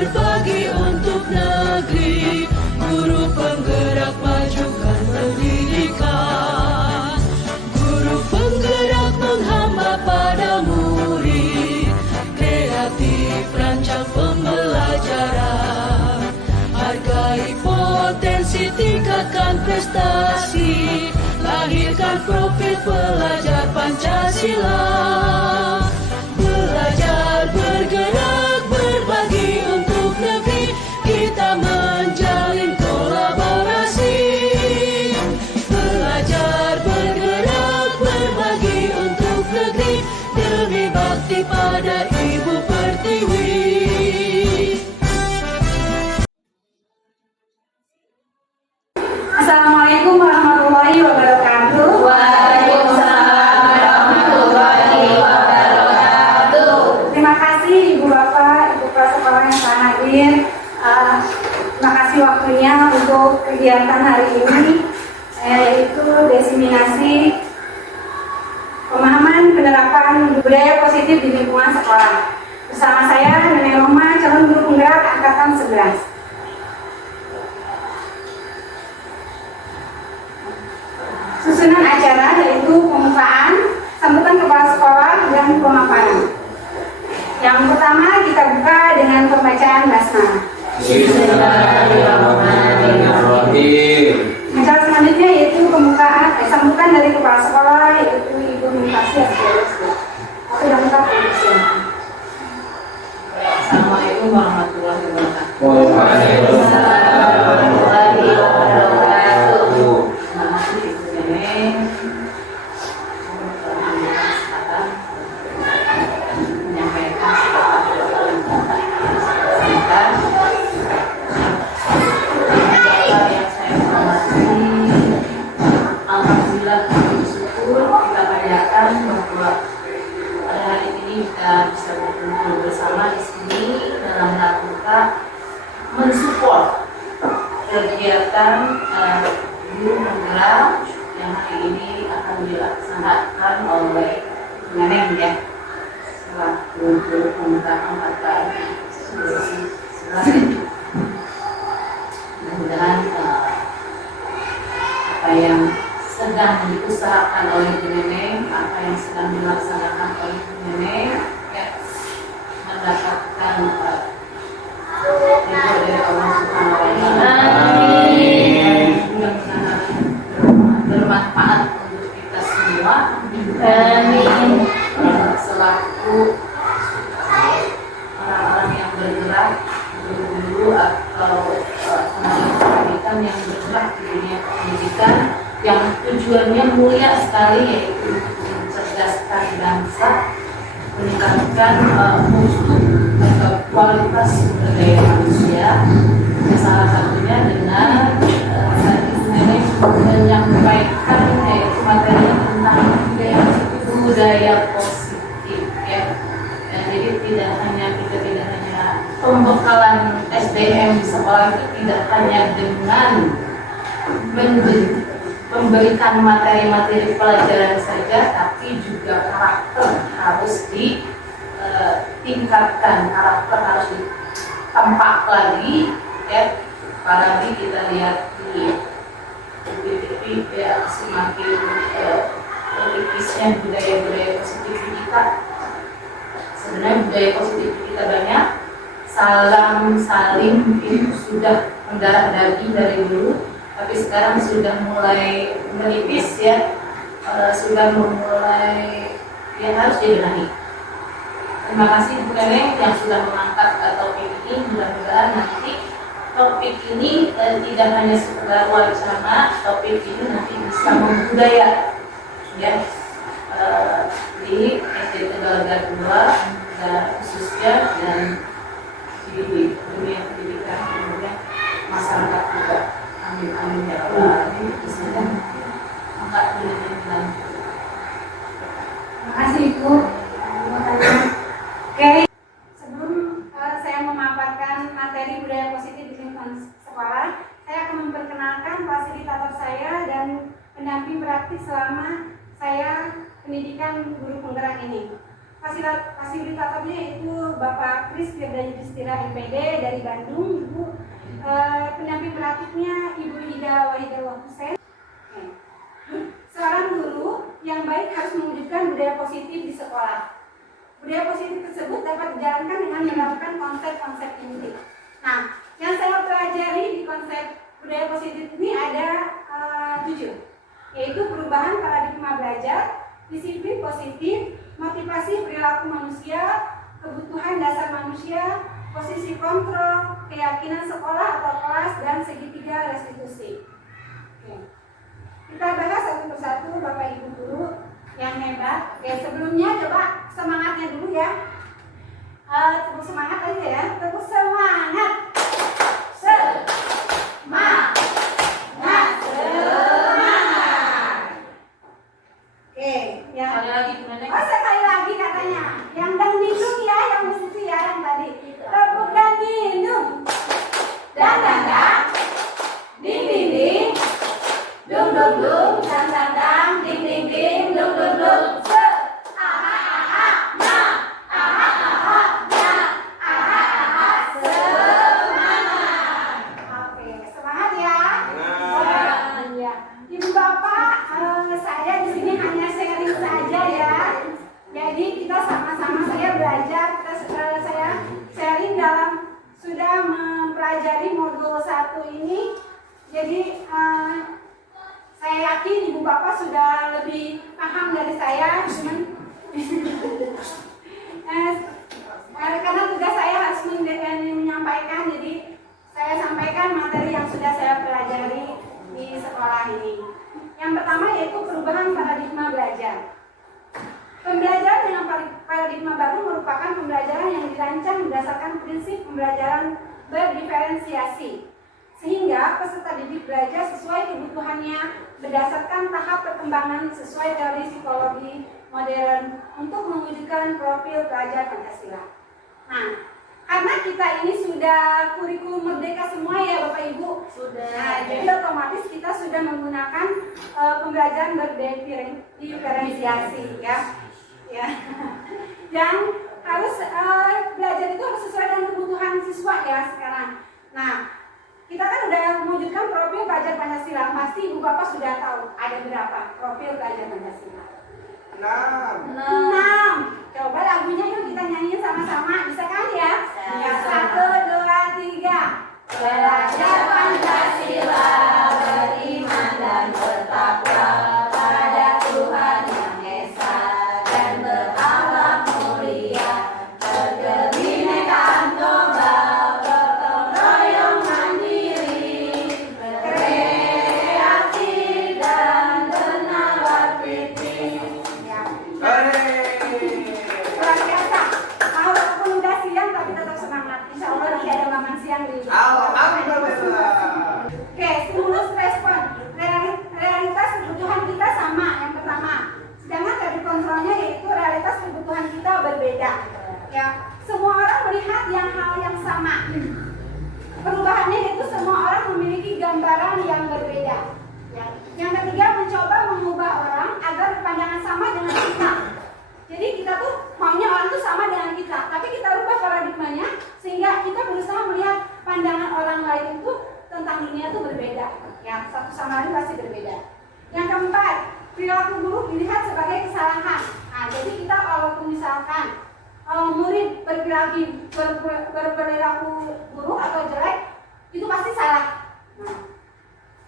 berbagi untuk negeri, guru penggerak majukan pendidikan, guru penggerak menghamba pada murid, kreatif rancang pembelajaran, hargai potensi, tingkatkan prestasi, lahirkan profil pelajar Pancasila. Belajar, bergerak, berbagi untuk negeri, kita menjalin kolaborasi. Belajar, bergerak, berbagi untuk negeri, demi bakti pada Ibu Pertiwi. Assalamualaikum warahmatullahi wabarakatuh. Waalaikumsalam warahmatullahi wabarakatuh. Terima kasih Ibu Bapak, Ibu Kepala Sekolah yang telah hadir. Terima kasih waktunya untuk kegiatan hari ini, yaitu diseminasi pemahaman penerapan budaya positif di lingkungan sekolah. Bersama saya Nenek Roma, calon guru penggerak angkatan 11. Susunan acara yaitu pembukaan, sambutan kepala sekolah, dan pemaparan. Yang pertama kita buka dengan pembacaan basmalah. Bismillahirrahmanirrahim. Acara selanjutnya yaitu pembukaan, sambutan dari kepala sekolah, yaitu Ibu Mutasi Askeroski. Sudah lengkap, silakan. Assalamualaikum warahmatullahi wabarakatuh. Waalaikumsalam warahmatullahi wabarakatuh. Terima kasih Ibu Neneng menyampaikan yang saya hormati. Alhamdulillah, bersyukur kita panjatkan bahwa pada hari ini kita bisa berkumpul bersama di sini dalam rangka mensupport kegiatan guru penggerak yang hari ini akan dilaksanakan oleh Neneng ya, selaku guru penggerak angkatan 11. Mudah-mudahan apa yang sedang diusahakan oleh Bu Neneng, apa yang sedang dilaksanakan oleh Bu Neneng ya, mendapatkan ridho dari Allah Subhanahu wa Ta'ala. Mudah-mudahan bermanfaat untuk kita semua. Amin. Selaku orang-orang yang bergerak, guru-guru atau tenaga pendidikan yang bergerak di dunia pendidikan, yang tujuannya mulia sekali, yaitu untuk mencerdaskan bangsa, meningkatkan mutu atau kualitas sumber daya manusia. Salah satunya dengan tadi Nenek menyampaikan yaitu materi tentang budaya positif ya. Jadi tidak hanya pembekalan SDM di sekolah itu tidak hanya dengan memberikan materi-materi pelajaran saja, tapi juga karakter harus ditingkatkan, karakter harus ditempa lagi ya. Apalagi kita lihat di TV ya, semakin terkipisnya budaya-budaya positif kita. Sebenarnya budaya positif kita banyak, salam saling itu sudah mendarah daging dari dulu, tapi sekarang sudah mulai menipis ya, sudah mulai ya, harus dibenahi. Terima kasih Bu Neneng yang sudah mengangkat topik ini. Mudah-mudahan nanti topik ini tidak hanya sekedar wacana, topik ini nanti bisa membudaya ya, di SD Tegalega 2 dan khususnya dan di dunia pendidikan kemudian masyarakat juga. Amin amin ya Allah. Bismillah. Angkat pendidikan lanjut. Terima kasih Ibu. Oke, sebelum saya memaparkan materi budaya positif di lingkungan sekolah, saya akan memperkenalkan fasilitator saya dan pendamping praktik selama saya pendidikan guru penggerak ini. fasilitatornya itu Bapak Kris Firda Yudhistira MPD dari Bandung, Ibu. Pendamping pelatihnya Ibu Ida Wahidah Hussein. Seorang guru yang baik harus mewujudkan budaya positif di sekolah. Budaya positif tersebut dapat dijalankan dengan menerapkan konsep-konsep inti. Nah, yang saya pelajari di konsep budaya positif ini ada 7, yaitu perubahan paradigma belajar, disiplin positif, motivasi perilaku manusia, kebutuhan dasar manusia, posisi kontrol, keyakinan sekolah atau kelas, dan segitiga restitusi. Oke. Kita bahas satu persatu Bapak Ibu guru yang hebat. Oke, sebelumnya coba semangatnya dulu ya. Tepuk semangat aja ya. Tepuk semangat. Semangat. Oke, ya. Sekali lagi gimana? Oh, sekali lagi katanya. Yang dangdindung ya, yang musisi ya yang tadi. Tepuk dangdindung. Dan ding ding ding. Dung dung dung. Dan ding ding ding. Dung dung dung. Mempelajari modul 1 ini, jadi saya yakin Ibu Bapak sudah lebih paham dari saya, cuman karena tugas saya harus menyampaikan, jadi saya sampaikan materi yang sudah saya pelajari di sekolah ini. Yang pertama yaitu perubahan paradigma belajar. Pembelajaran dengan paradigma baru merupakan pembelajaran yang dirancang berdasarkan prinsip pembelajaran berdiferensiasi, sehingga peserta didik belajar sesuai kebutuhannya berdasarkan tahap perkembangan sesuai teori psikologi modern untuk mewujudkan profil pelajar Pancasila. Nah, karena kita ini sudah kurikulum merdeka semua ya Bapak Ibu. Sudah. Nah, jadi otomatis kita sudah menggunakan pembelajaran berdiferensiasi ya. Ya. Yang harus belajar itu harus sesuai dengan kebutuhan siswa ya sekarang. Nah, kita kan udah mewujudkan profil pelajar Pancasila. Pasti Ibu Bapak sudah tahu ada berapa profil pelajar Pancasila? 6. Coba lagunya yuk kita nyanyiin sama-sama. Bisa kan ya? Ya, 1, 2, 3. Belajar Pancasila, beriman dan bertakwa pada Tuhan yang Esa dan berakhlak mulia, berkebinekaan global, gotong royong mandiri, kreatif dan bernalar kritis. Ya. Luar biasa. Walaupun udah siang tapi tetap semangat. Insya Allah nanti ada makan siang di Oke, stimulus respon. Realitas kebutuhan kita sama yang pertama. Sedangkan dari kontrolnya yaitu realitas kebutuhan kita berbeda. Ya, semua orang melihat hal yang sama. Perubahannya yaitu semua orang memiliki gambaran yang berbeda. Ya. Yang ketiga, mencoba mengubah orang agar pandangan sama dengan kita. Jadi kita tuh maunya orang tuh sama dengan kita, tapi kita rubah paradigmanya sehingga kita berusaha melihat pandangan orang lain itu tentang dunia itu berbeda. Ya, satu sama lain pasti berbeda. Yang keempat, perilaku buruk dilihat sebagai kesalahan. Nah, jadi kita walaupun misalkan murid berperilaku buruk atau jelek, itu pasti salah. Nah,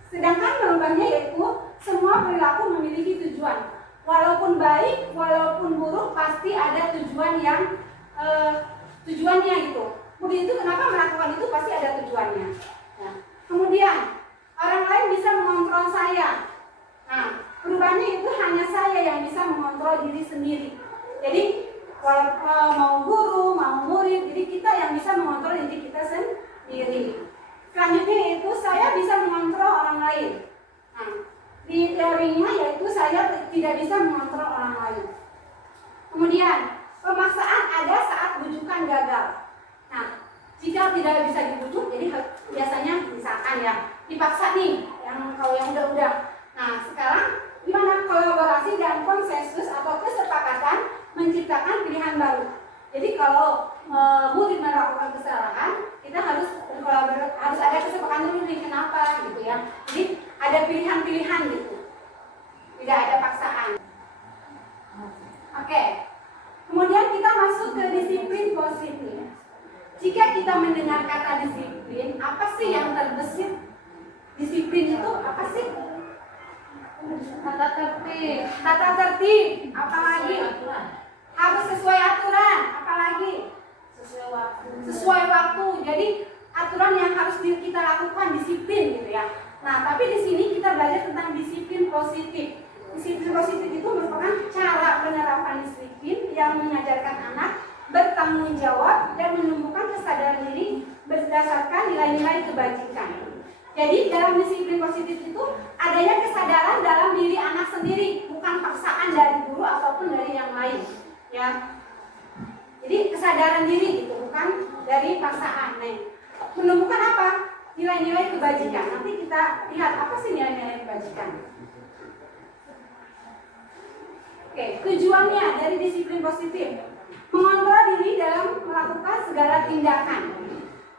sedangkan merubahnya yaitu semua perilaku memiliki tujuan. Walaupun baik, walaupun buruk, pasti ada tujuan yang tujuannya gitu. Murid itu kenapa melakukan itu pasti ada tujuannya. Nah, kemudian orang lain bisa mengontrol saya. Nah, perubahannya itu hanya saya yang bisa mengontrol diri sendiri. Jadi mau guru, mau murid, jadi kita yang bisa mengontrol diri kita sendiri. Selanjutnya itu saya bisa mengontrol orang lain. Nah, di teorinya yaitu saya tidak bisa mengontrol orang lain. Kemudian pemaksaan ada saat bujukan gagal. Nah, jika tidak bisa dibujuk, jadi biasanya misalkan ya dipaksa nih, kalau yang udah. Nah, sekarang gimana kolaborasi dan konsensus atau kesepakatan menciptakan pilihan pilihan baru. Jadi kalau murid melakukan kesalahan, kita harus harus ada kesepakatan dulu nih kenapa gitu ya. Jadi ada pilihan-pilihan gitu. Tidak ada paksaan. Oke. Kemudian kita masuk ke disiplin positif. Jika kita mendengar kata disiplin, apa sih yang terbesit? Disiplin itu apa sih? Tata tertib. Tata tertib, apalagi? Harus sesuai aturan, apalagi? Sesuai waktu. Sesuai waktu. Jadi aturan yang harus kita lakukan disiplin gitu ya. Nah, tapi di sini kita belajar tentang disiplin positif. Disiplin positif itu merupakan cara penerapan disiplin yang mengajarkan anak bertanggung jawab dan menumbuhkan kesadaran diri berdasarkan nilai-nilai kebajikan. Jadi dalam disiplin positif itu adanya kesadaran dalam diri anak sendiri, bukan paksaan dari guru ataupun dari yang lain, ya. Jadi kesadaran diri gitu, bukan dari paksaan. Nah, menumbuhkan apa? Nilai-nilai kebajikan. Nanti kita lihat apa sih nilai-nilai kebajikan. Oke, tujuannya dari disiplin positif mengontrol diri dalam melakukan segala tindakan,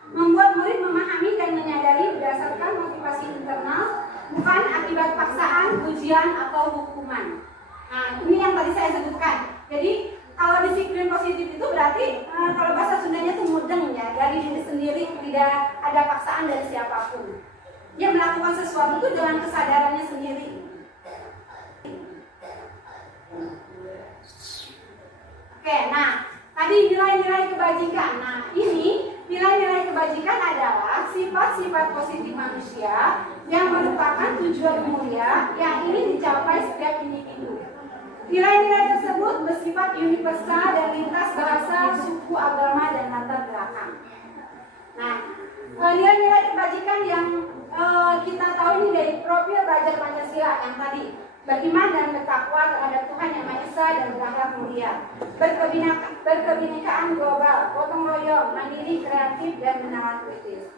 membuat murid memahami dan menyadari berdasarkan motivasi internal, bukan akibat paksaan, ujian, atau hukuman. Nah, ini yang tadi saya sebutkan. Jadi kalau disiplin positif itu berarti kalau bahasa Sundanya itu mudeng ya, dari diri sendiri, tidak ada paksaan dari siapapun. Dia melakukan sesuatu itu dengan kesadarannya sendiri. Oke, nah tadi nilai-nilai kebajikan. Nah, ini nilai-nilai kebajikan adalah sifat-sifat positif manusia yang merupakan tujuan mulia yang ingin dicapai setiap individu. Nilai-nilai tersebut bersifat universal dan lintas bahasa, suku, agama, dan latar belakang. Nah, nilai-nilai kebajikan yang kita tahu ini dari profil belajar Pancasila yang tadi. Beriman dan bertakwa terhadap Tuhan Yang Maha Esa dan berakhlak mulia, berkebinekaan global, gotong royong, mandiri, kreatif, dan menawan kritis.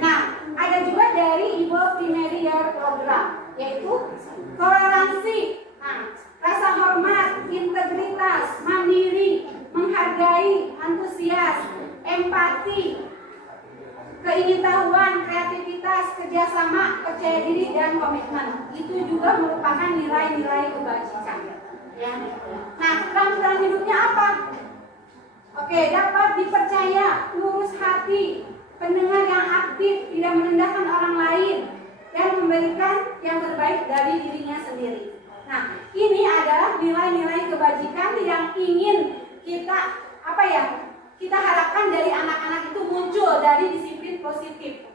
Nah, ada juga dari Ibu Primary Year Program, yaitu toleransi, rasa hormat, integritas, mandiri, menghargai, antusias, empati, keingintahuan, kreativitas, kerjasama, percaya diri, dan komitmen. Itu juga merupakan nilai-nilai kebajikan. Ya. Nah, keterampilan hidupnya apa? Oke, dapat dipercaya, lurus hati, pendengar yang aktif, tidak merendahkan orang lain, dan memberikan yang terbaik dari dirinya sendiri. Nah, ini adalah nilai-nilai kebajikan yang ingin kita harapkan dari anak-anak itu muncul dari disiplin positif.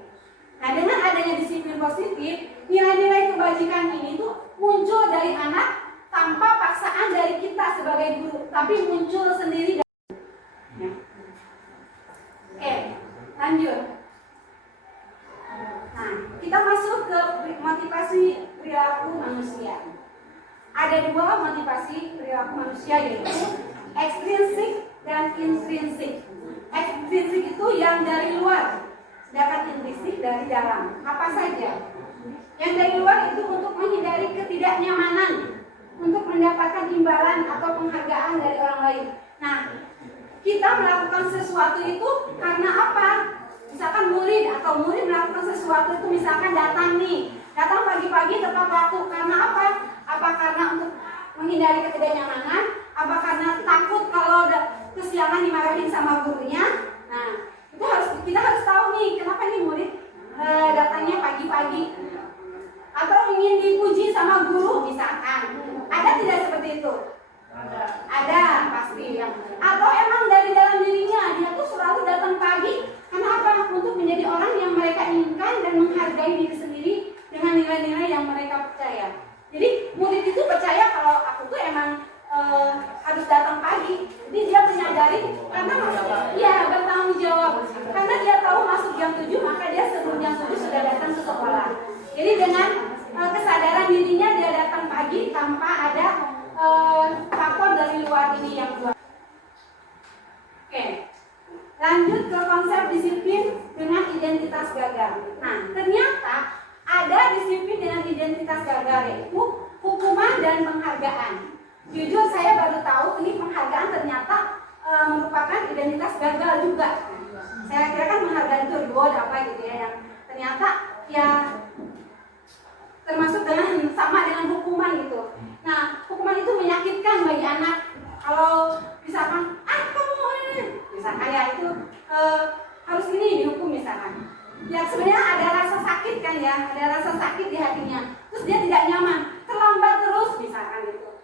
Nah, dengan adanya disiplin positif, nilai-nilai kebajikan ini tuh muncul dari anak tanpa paksaan dari kita sebagai guru, tapi muncul sendiri. Oke, lanjut. Nah, kita masuk ke motivasi perilaku manusia. Ada dua motivasi perilaku manusia, yaitu ekstrinsik dan intrinsik. Ekstrinsik itu yang dari luar, sedangkan intrinsik dari dalam. Apa saja? Yang dari luar itu untuk menghindari ketidaknyamanan, untuk mendapatkan imbalan atau penghargaan dari orang lain. Nah, kita melakukan sesuatu itu karena apa? Misalkan murid melakukan sesuatu itu, misalkan datang pagi-pagi tepat waktu. Karena apa? Apa karena untuk menghindari ketidaknyamanan? Apa karena takut kalau kesiangan dimarahin sama gurunya? Nah, kita harus tahu nih, kenapa nih murid datangnya pagi-pagi? Atau ingin dipuji sama guru misalkan? Ada tidak seperti itu? Ada pasti ya. Atau emang dari dalam dirinya dia tuh selalu datang pagi? Kenapa? Untuk menjadi orang yang mereka inginkan dan menghargai diri sendiri dengan nilai-nilai yang mereka percaya. Jadi murid itu percaya kalau aku tuh emang harus datang pagi. Jadi dia menyadari karena bertanggung jawab. Karena dia tahu masuk jam 7, maka dia sebelum jam 7 sudah datang ke sekolah. Jadi dengan kesadaran dirinya dia datang pagi tanpa ada faktor dari luar ini yang luar. Oke. Lanjut ke konsep disiplin dengan identitas gagal. Nah, ternyata ada disiplin dengan identitas gagal, yaitu hukuman dan penghargaan. Jujur saya baru tahu ini penghargaan ternyata gagal juga. Saya kira kan penghargaan itu reward apa gitu ya, yang ternyata ya termasuk dengan sama dengan hukuman gitu. Nah, hukuman itu menyakitkan bagi anak. Kalau misalkan kamu misalkan ya itu harus ini dihukum misalkan. Ya sebenarnya ada rasa sakit kan ya, ada rasa sakit di hatinya. Terus dia tidak nyaman, terlambat terus misalkan gitu.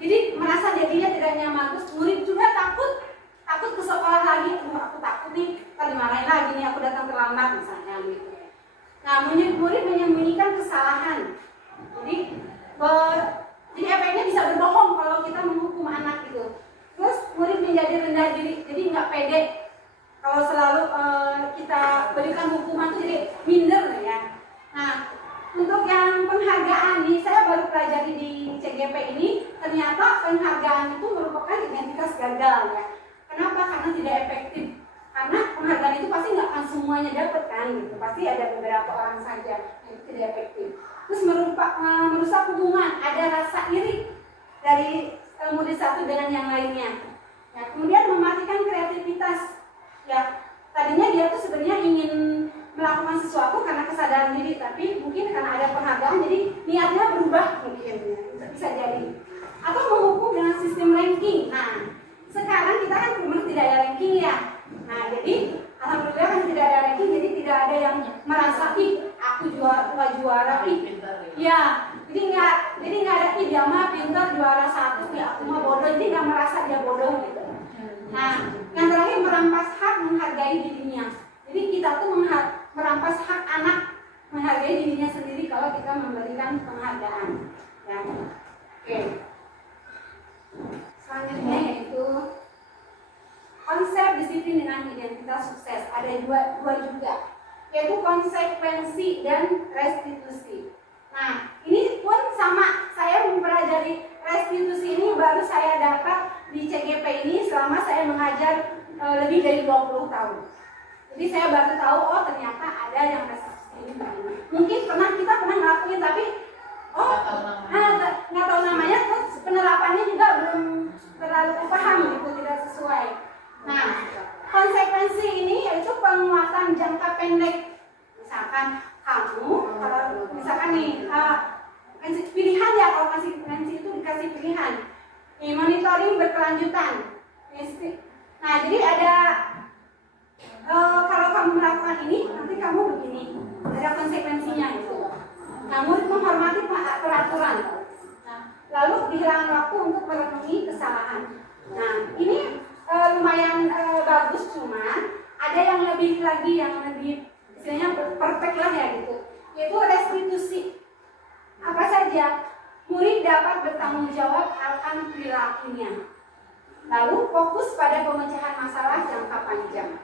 Jadi merasa jadinya tidak nyaman. Terus murid juga takut ke sekolah lagi. Aku takut nih, tadi marahin lagi nih aku datang terlambat misalnya gitu. Nah, murid menyembunyikan kesalahan. Jadi efeknya bisa berbohong kalau kita menghukum anak gitu. Terus murid menjadi rendah diri, jadi nggak pede. Kalau selalu kita berikan hukuman itu jadi minder ya. Nah, untuk yang penghargaan nih, saya baru pelajari di CGP ini, ternyata penghargaan itu merupakan identitas gagal ya. Kenapa? Karena tidak efektif. Karena penghargaan itu pasti nggak akan semuanya dapat kan gitu. Pasti ada beberapa orang saja yang tidak efektif. Terus merusak hubungan, ada rasa iri dari murid satu dengan yang lainnya. Ya, kemudian mematikan kreativitas. Ya, tadinya dia tuh sebenarnya ingin melakukan sesuatu karena kesadaran diri, tapi mungkin karena ada penghargaan jadi niatnya berubah mungkin ya. Bisa jadi. Atau menghukum dengan sistem ranking. Nah, sekarang kita kan memang tidak ada ranking ya. Nah, jadi alhamdulillah kan tidak ada ranking, jadi tidak ada yang merasa aku juara ya. Jadi nggak ada dia mah pintar juara satu, ya aku mah bodoh. Jadi nggak merasa dia bodoh gitu. Nah, yang terakhir merampas hak menghargai dirinya. Jadi kita tuh merampas hak anak menghargai dirinya sendiri kalau kita memberikan penghargaan. Ya. Oke. Selanjutnya yaitu konsep disiplin dengan identitas sukses. Ada dua juga, yaitu konsekuensi dan restitusi. Nah, ini pun sama. Saya mempelajari restitusi ini baru saya dapat di CGP ini selama saya mengajar lebih dari 20 tahun. Jadi saya baru tahu, oh ternyata ada yang restitusi ini. Mungkin kita pernah ngelakuin, tapi nggak tahu namanya, terus penerapannya juga belum terlalu paham gitu, tidak sesuai. Nah, konsekuensi ini yaitu penguatan jangka pendek. Misalkan kamu, kalau misalkan nih pilihan ya, kalau konsekuensi itu dikasih pilihan. Nih, monitoring berkelanjutan. Nah, jadi ada kalau kamu melakukan ini, nanti kamu begini. Ada konsekuensinya gitu. Namun menghormati peraturan. Nah, lalu dihilangkan waktu untuk merenungi kesalahan. Nah, ini lumayan bagus, cuman ada yang lebih lagi, yang lebih istilahnya perfect lah ya gitu, yaitu restitusi. Apa saja? Murid dapat bertanggung jawab akan perilakunya. Lalu fokus pada pemecahan masalah jangka panjang.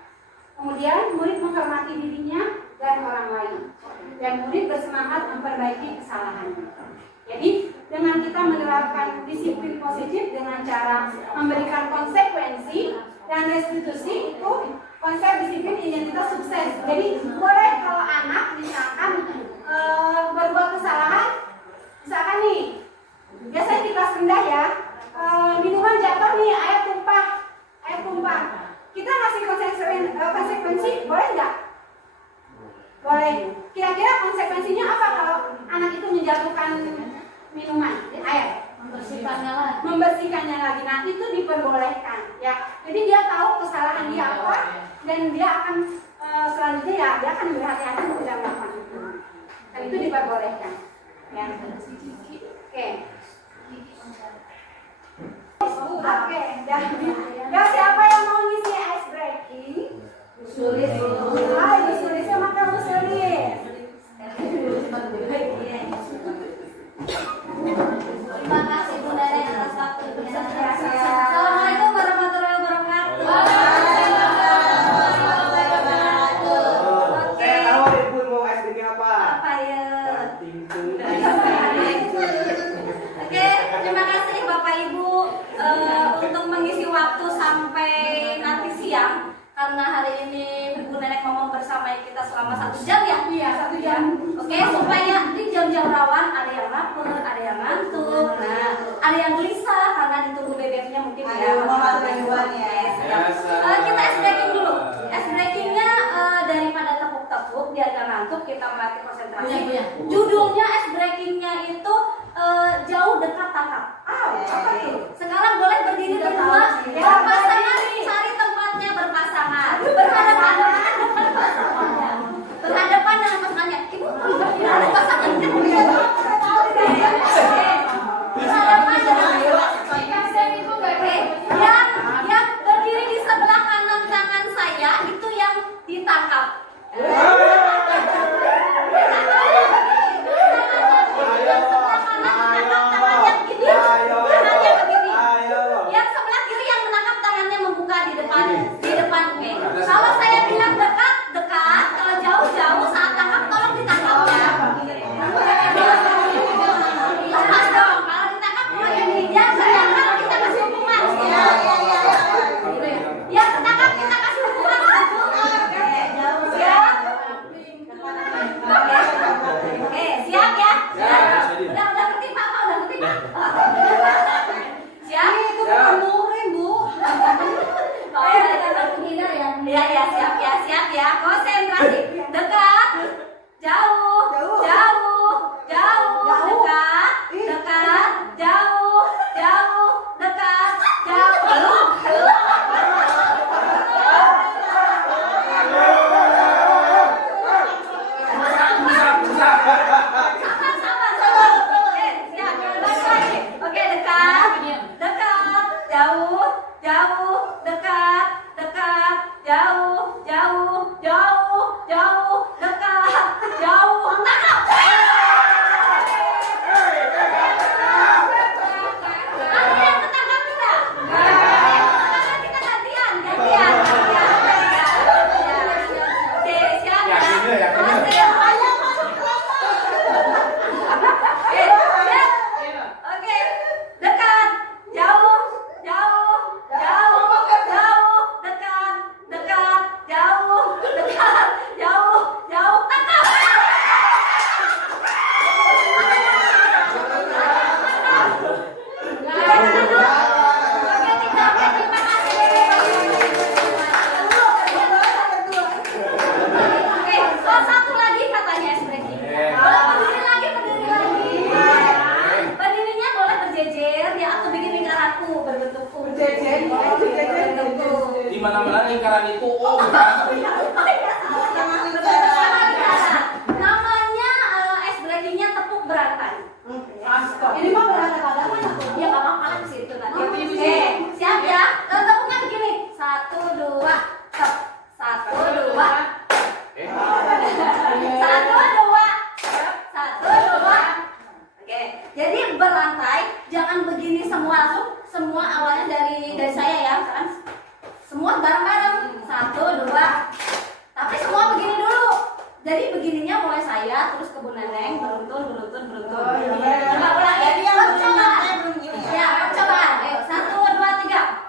Kemudian murid menghormati dirinya dan orang lain. Dan murid bersemangat memperbaiki kesalahannya. Jadi dengan kita menerapkan disiplin positif dengan cara memberikan konsekuensi dan restitusi, itu konsep disiplin identitas sukses. Jadi boleh kalau anak misalkan berbuat kesalahan, misalkan nih, biasanya di kelas rendah ya, minuman jatuh nih, air tumpah. Kita ngasih konsekuensi, boleh nggak? Boleh. Kira-kira konsekuensinya apa kalau anak itu menjatuhkan minuman, air? Membersihkannya lagi. Nah, itu diperbolehkan ya. Jadi dia tahu kesalahan dia apa, dan dia akan selanjutnya ya dia akan berhati-hati untuk tidak melakukan itu. Dan itu diperbolehkan. Ya. Oke. Ya, siapa yang mau ngisi ice breaking? Sulit. Ayo sulit sama kamu sulit. Terima kasih Bunda Neng atas waktunya. Assalamualaikum warahmatullahi wabarakatuh. Oke. Tahu ibu mau es ini apa? Apa ya? Tingtung. Oke, terima kasih Bapak Ibu untuk mengisi waktu sampai nanti siang. Karena hari ini Ibu Nenek ngomong bersama kita selama 1 jam ya? Iya, 1 jam. Oke, supaya di jam-jam rawan ada yang lapar, ada yang ngantuk, nah, ada yang gelisah karena ditunggu bebeknya mungkin ya. Biasa. Kita SD food biar gak ngantuk, kita melatih konsentrasi. Judulnya ice breakingnya itu jauh dekat tangkap. Apa tuh? Sekarang boleh berdiri berdua, berpasangan, cari tempatnya berpasangan, berhadapan dengan pasangannya. Berhadapan dengan pasangannya. Ibu ada pasangan kan? Berhadapan dengan yang berdiri di sebelah kanan tangan saya itu yang ditangkap. Yang sebelah kiri yang menangkap tangannya membuka di depan. Oke. Kalau saya bilang dekat, dekat. Kalau jauh, jauh. Saat tangkap, tolong ditangkap ya. Lepas dong. Kalau ditangkap, yang ketangkap kita kasih hukuman. Yang ketangkap kita kasih hukuman. Siap? Oke, siap ya? Udah ngerti Pak? Udah ngerti Pak? Siap? Itu bukan muhrim, Bu. Ya, siap ya. Konsentrasi. Dekat, jauh, jauh, jauh, dekat, dekat, jauh, jauh, dekat, jauh. Sabar. Oke, siap. Balik lagi. Oke, dekat, dekat, jauh, jauh, dekat, dekat, jauh, jauh, jauh, jauh, dekat, jauh, tangkap. Ada yang ketangkap tidak? Ketangkap kita gantian. Oke, siap ya. Oke, dekat, jauh, jauh, jauh, jauh, dekat, dekat, jauh, dekat, jauh, jauh, tangkap. Oke, terima kasih. Oke, satu lagi katanya ice breaking. Boleh berdiri lagi. Berdirinya boleh berjejer ya atau bikin lingkaranku berbentuk U. Di mana-mana lingkaran itu Namanya ice breakingnya tepuk berantai. Ini mah berada pada mana? Ya nggak apa-apa lah di situ nanti. Oke, siap ya. Tepuknya begini. 1, 2, tep. 1, 2. 1, 2. Oke, jadi berantai, jangan begini semua langsung. Semua awalnya dari saya ya, kan? Semua bareng-bareng. 1, 2. Tapi semua begini dulu. Jadi begininya mulai saya, terus ke Bu Neneng, beruntun. Coba ulang ya. Percobaan. Ya, percobaan. Ayo, 1, 2, 3.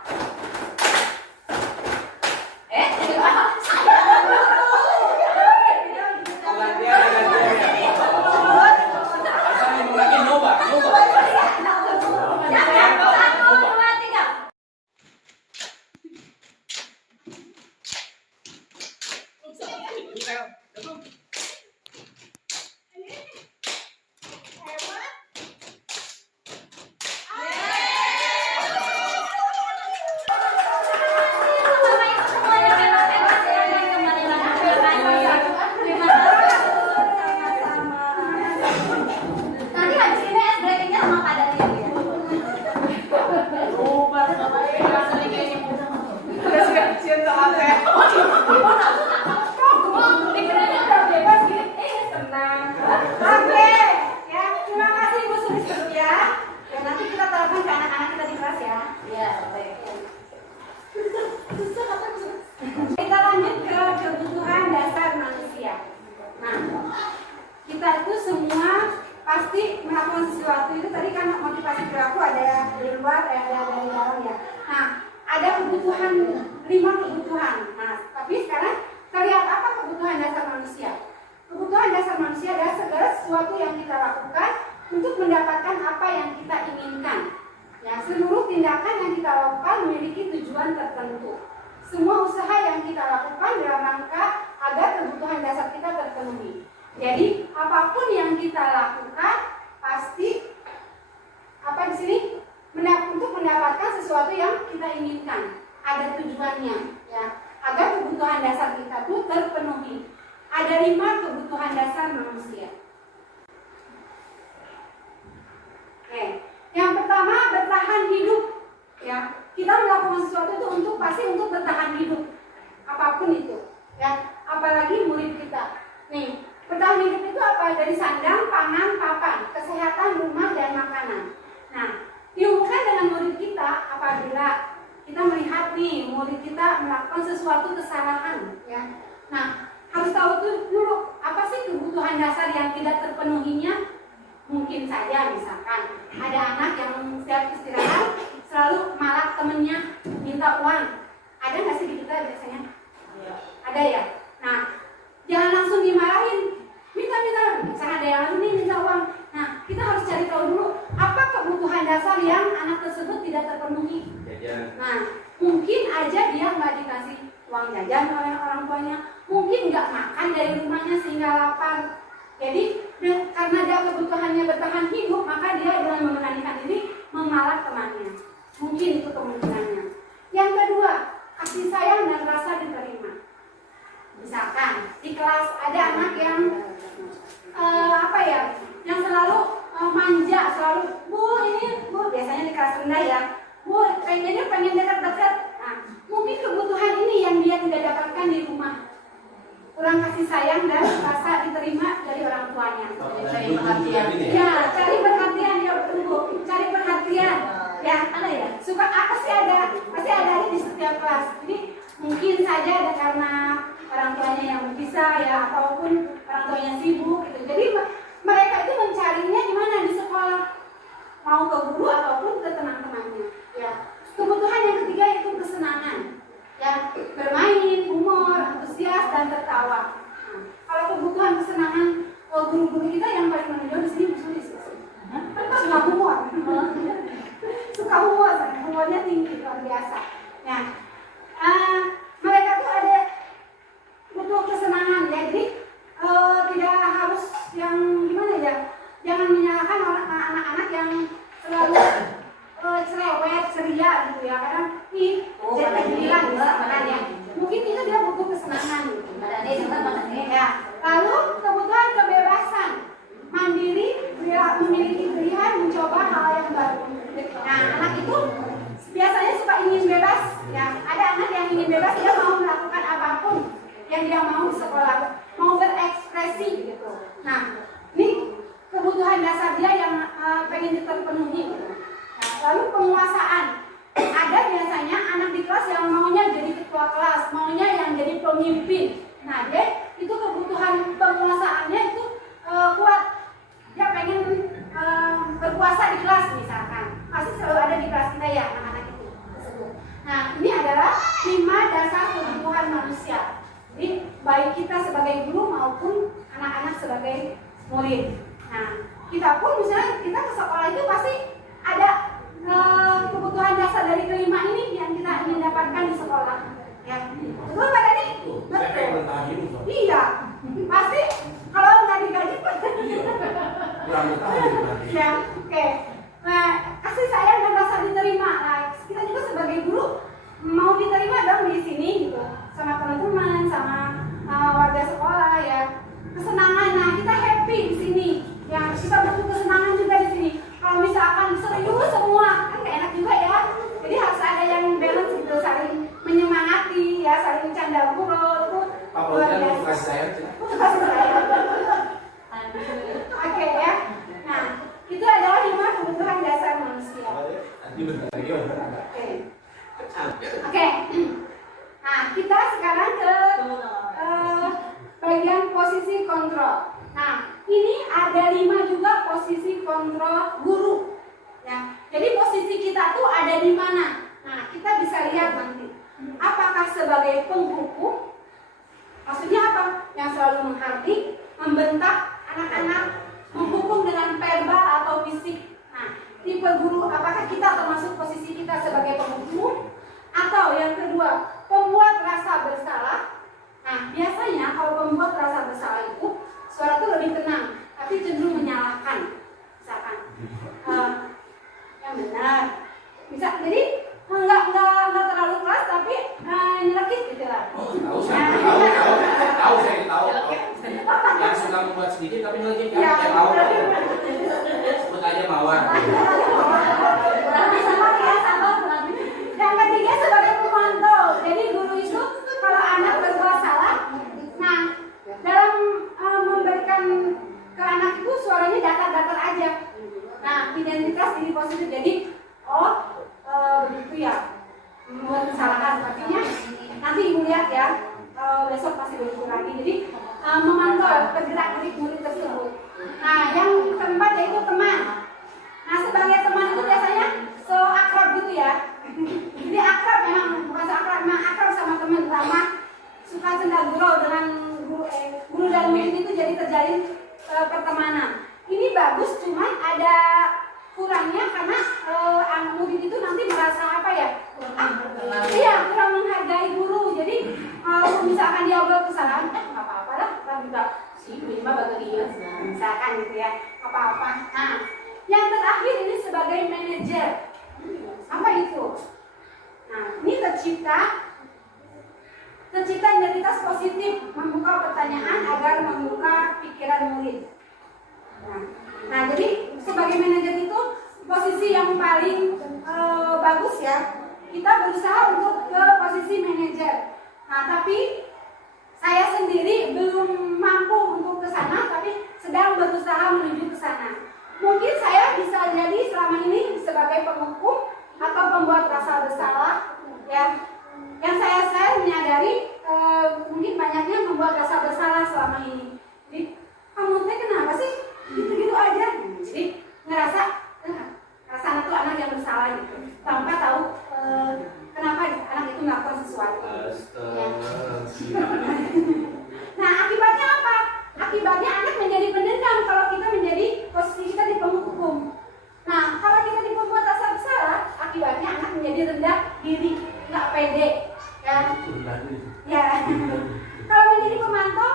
agar kebutuhan dasar kita terpenuhi. Jadi apapun yang kita lakukan pasti apa di sini untuk mendapatkan sesuatu yang kita inginkan, ada tujuannya, ya, agar kebutuhan dasar kita itu terpenuhi. Ada 5 kebutuhan dasar manusia. Oke, yang pertama bertahan hidup, ya. Kita melakukan sesuatu itu pasti untuk bertahan hidup, apapun itu, ya. Apalagi murid kita. Nih, bertahan hidup itu apa? Dari sandang, pangan, papan, kesehatan, rumah, dan makanan. Nah, dihubungkan dengan murid kita apabila kita melihat nih murid kita melakukan sesuatu kesalahan, ya. Nah, harus tahu dulu apa sih kebutuhan dasar yang tidak terpenuhinya. Mungkin saja misalkan ada anak yang setiap istirahat selalu malak temennya minta uang. Ada nggak sih di kita biasanya? Ada ya. Nah, jangan langsung dimarahin. Minta, misalnya ada yang langsung nih minta uang. Nah, kita harus cari tahu dulu apa kebutuhan dasar yang anak tersebut tidak terpenuhi. Nah, mungkin aja dia nggak dikasih uang jajan oleh orang tuanya, mungkin nggak makan dari rumahnya sehingga lapar. Jadi karena dia kebutuhannya bertahan hidup, maka dia dengan memberanikan diri memalak temannya. Mungkin itu kemungkinannya. Yang kedua, kasih sayang dan rasa diterima. Misalkan di kelas ada anak yang yang selalu manja, selalu bu biasanya di kelas rendah ya, bu pengen dekat-dekat. Nah, mungkin kebutuhan ini yang dia tidak dapatkan di rumah. Kurang kasih sayang dan rasa diterima dari orang tuanya. Cari perhatian. Ya, cari perhatian ya betul. Cari perhatian. Ya, ada ya. Suka pasti ada di setiap kelas. Jadi mungkin saja ada karena orang tuanya yang berpisah ya, ataupun orang tuanya sibuk gitu. Jadi mereka itu mencarinya di mana, di sekolah, mau ke guru ataupun ke teman-temannya. Ya, kebutuhan yang ketiga itu kesenangan. Ya, bermain, humor, antusias dan tertawa. Nah, kalau kebutuhan kesenangan guru-guru kita yang paling menonjol di sini musuh suka humor. Suka humornya tinggi luar biasa. Nah, mereka tuh ada butuh kesenangan ya, jadi tidak harus yang gimana ya, jangan menyalahkan anak-anak yang selalu cerewet, ceria gitu ya, kadang jadi bilang misalkan ya, mungkin itu dia butuh kesenangan gitu. Ya, lalu kebutuhan kebebasan, mandiri, memiliki pilihan, mencoba hal yang baru. Nah, anak itu biasanya suka ingin bebas ya, ada anak yang ingin bebas, dia mau melakukan apapun yang dia mau di sekolah, mau berekspresi gitu. Nah, ini kebutuhan dasar dia yang pengen terpenuhi gitu. Nah, lalu penguasaan, ada biasanya anak di kelas yang maunya jadi ketua kelas, maunya yang jadi pemimpin. Nah, dia itu kebutuhan penguasaannya itu kuat. Dia pengen berkuasa di kelas misalkan, pasti selalu ada di kelas kita ya anak-anak itu tersebut. Nah, ini adalah 5 dasar kebutuhan manusia. Jadi baik kita sebagai guru maupun anak-anak sebagai murid. Nah, kita pun misalnya kita ke sekolah itu pasti ada kebutuhan dasar dari kelima ini yang kita ingin dapatkan di sekolah. Ya, betul Pak Dani? Betul. Iya, pasti kalau nggak digaji ya, oke. Nah, kasih sayang dan rasa diterima. Nah, kita juga sebagai guru mau diterima dong di sini gitu, sama teman-teman, sama warga sekolah ya. Kesenangan, nah kita happy di sini. Ya, kita butuh kesenangan juga di sini. Kalau misalkan serius semua, kan gak enak juga ya. Jadi harus ada yang balance gitu, saling menyemangati ya, saling canda buruk itu luar biasa. Oke ya. Nah, itu adalah 5 kebutuhan dasar manusia. Oke. Nah, kita sekarang ke bagian posisi kontrol. Nah, ini ada 5 juga posisi kontrol guru. Ya, jadi posisi kita tuh ada di mana? Nah, kita bisa lihat nanti. Apakah sebagai penghukum? Maksudnya apa? Yang selalu menghardik, membentak anak-anak, menghukum dengan verbal atau fisik. Nah, tipe guru, apakah kita termasuk posisi kita sebagai penghukum? Atau yang kedua, pembuat rasa bersalah. Nah, biasanya kalau pembuat rasa bersalah itu suara itu lebih tenang, tapi cenderung menyalahkan. Misalkan, yang benar. Bisa, jadi nggak terlalu keras, tapi nyelekit gitu lah. Oh, tahu saya tahu. Yang suka membuat sedikit tapi nyelekit kan? Ya, Saya tahu. Sebut aja Mawar. Yang ketiga sebagai pemantau. Jadi guru itu kalau anak berbuat salah, nah dalam memberikan ke anak itu suaranya datar-datar aja. Nah identitas diri positif. Jadi begitu ya, membuat kesalahan. Artinya nanti ibu lihat ya, besok pasti begitu lagi. Jadi memantau bergerak-gerik murid tersebut. Nah yang keempat yaitu teman. Nah sebagai teman itu biasanya so akrab gitu ya. Jadi akrab memang, bukan so akrab, memang akrab sama teman, sama suka canda gurau dengan guru dan murid itu jadi terjalin pertemanan. Ini bagus, cuman ada kurangnya karena murid itu nanti merasa apa ya? Kurang menghargai guru. Jadi misalkan dia obrol kesalahan, nggak apa-apa lah, kan juga si Bu Ima bagi dia, misalkan gitu ya, apa-apa. Nah, yang terakhir ini sebagai manajer, apa itu? Nah, ini tercipta identitas positif, membuka pertanyaan agar membuka pikiran murid. Nah, jadi sebagai manajer itu posisi yang paling bagus ya. Kita berusaha untuk ke posisi manajer. Nah, tapi saya sendiri belum mampu untuk ke sana, tapi sedang berusaha menuju ke sana. Mungkin saya bisa jadi selama ini sebagai penghukum atau pembuat rasa bersalah, ya. Yang saya menyadari mungkin banyaknya membuat rasa bersalah selama ini. Jadi kamu teh kenapa sih gitu-gitu aja? Jadi ngerasa anak itu anak yang bersalah gitu, tanpa tahu kenapa anak itu melakukan sesuatu. Ya. Nah akibatnya apa? Akibatnya anak menjadi pendendam kalau kita menjadi posisi kita di penghukum. Nah kalau kita di pembuat rasa bersalah, akibatnya anak menjadi rendah diri, nggak pede, ya. Ya. Kalau menjadi pemantau,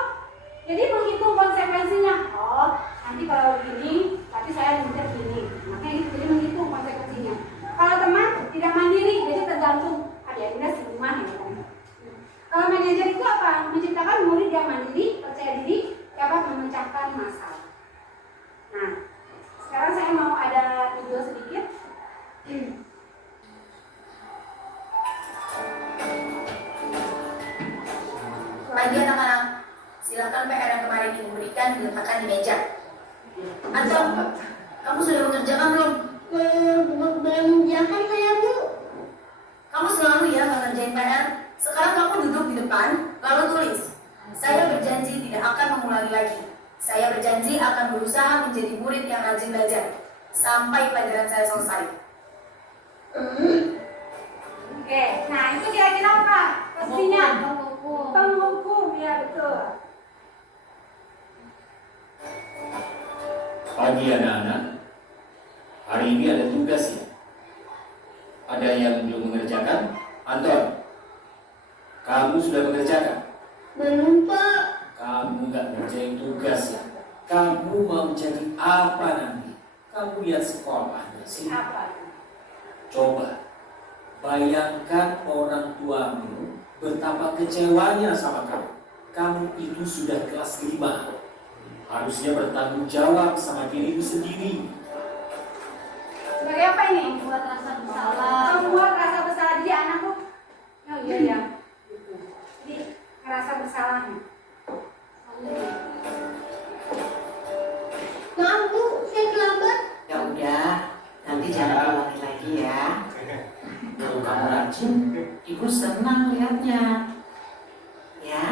jadi menghitung konsekuensinya. Oh, nanti kalau begini, tapi saya minta begini. Makanya gitu, jadi menghitung konsekuensinya. Kalau teman tidak mandiri, jadi tergantung ada yang di rumah ya. Kalau manajer itu apa? Menciptakan murid yang mandiri, percaya diri, dapat memecahkan masalah. Nah, sekarang saya mau ada video sedikit. Pagi anak-anak, silakan PR yang kemarin ibu berikan diletakkan di meja. Atau kamu sudah mengerjakan belum? Belum mengerjakan saya Bu. Kamu selalu ya mengerjain PR. Sekarang kamu duduk di depan, lalu tulis. Saya berjanji tidak akan mengulangi lagi. Saya berjanji akan berusaha menjadi murid yang rajin belajar sampai pelajaran saya selesai. Oke, nah itu kira-kira apa? Pastinya penghukum, ya betul. Pagi anak-anak, hari ini ada tugas ya. Ada yang belum mengerjakan? Anton, kamu sudah mengerjakan? Belum Pak. Kamu nggak ngerjain tugas ya. Kamu mau jadi apa nanti? Kamu lihat sekolahnya sih. Apa? Coba bayangkan orang tuamu betapa kecewanya sama kamu. Kamu itu sudah kelas 5. Harusnya bertanggung jawab sama dirimu sendiri. Sebagai apa ini? Buat rasa bersalah. Membuat rasa bersalah. Jadi anak tuh, oh iya ya, gitu. Jadi ngerasa bersalahnya. Maaf Bu, saya terlambat. Ya udah, nanti jangan diulangi lagi ya. Kalau kamu rajin, Ibu senang lihatnya. Ya,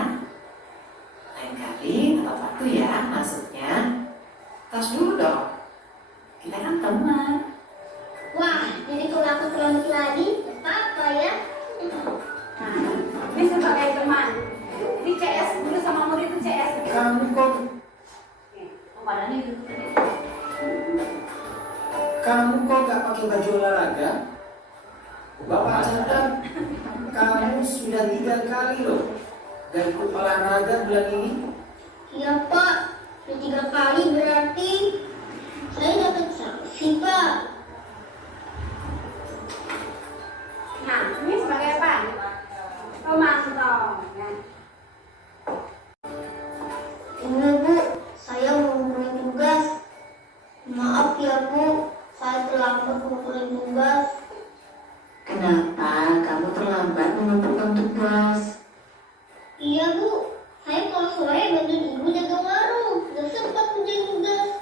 lain kali tepat waktu ya masuknya. Tas dulu dong. Kita kan teman. Wah, jadi kalau aku terlambat lagi, apa ya? Nah, ini sebagai teman. Jadi CS dulu sama murid itu CS. kamu kok Padahal itu gak pakai baju olahraga? Bapak catat, kamu sudah 3 kali loh Gak ikut olahraga bulan ini? Iya Pak, sudah 3 kali berarti saya dapat sanksi Pak. Nah, ini sebagai apa? Pemantau. Ya. Ini Bu, saya mau ngumpulin tugas. Maaf ya Bu, saya terlambat ngumpulin tugas. Kenapa kamu terlambat mengumpulkan tugas? Iya Bu, saya kalau sore bantuin ibu jaga warung, gak sempat ngerjain tugas.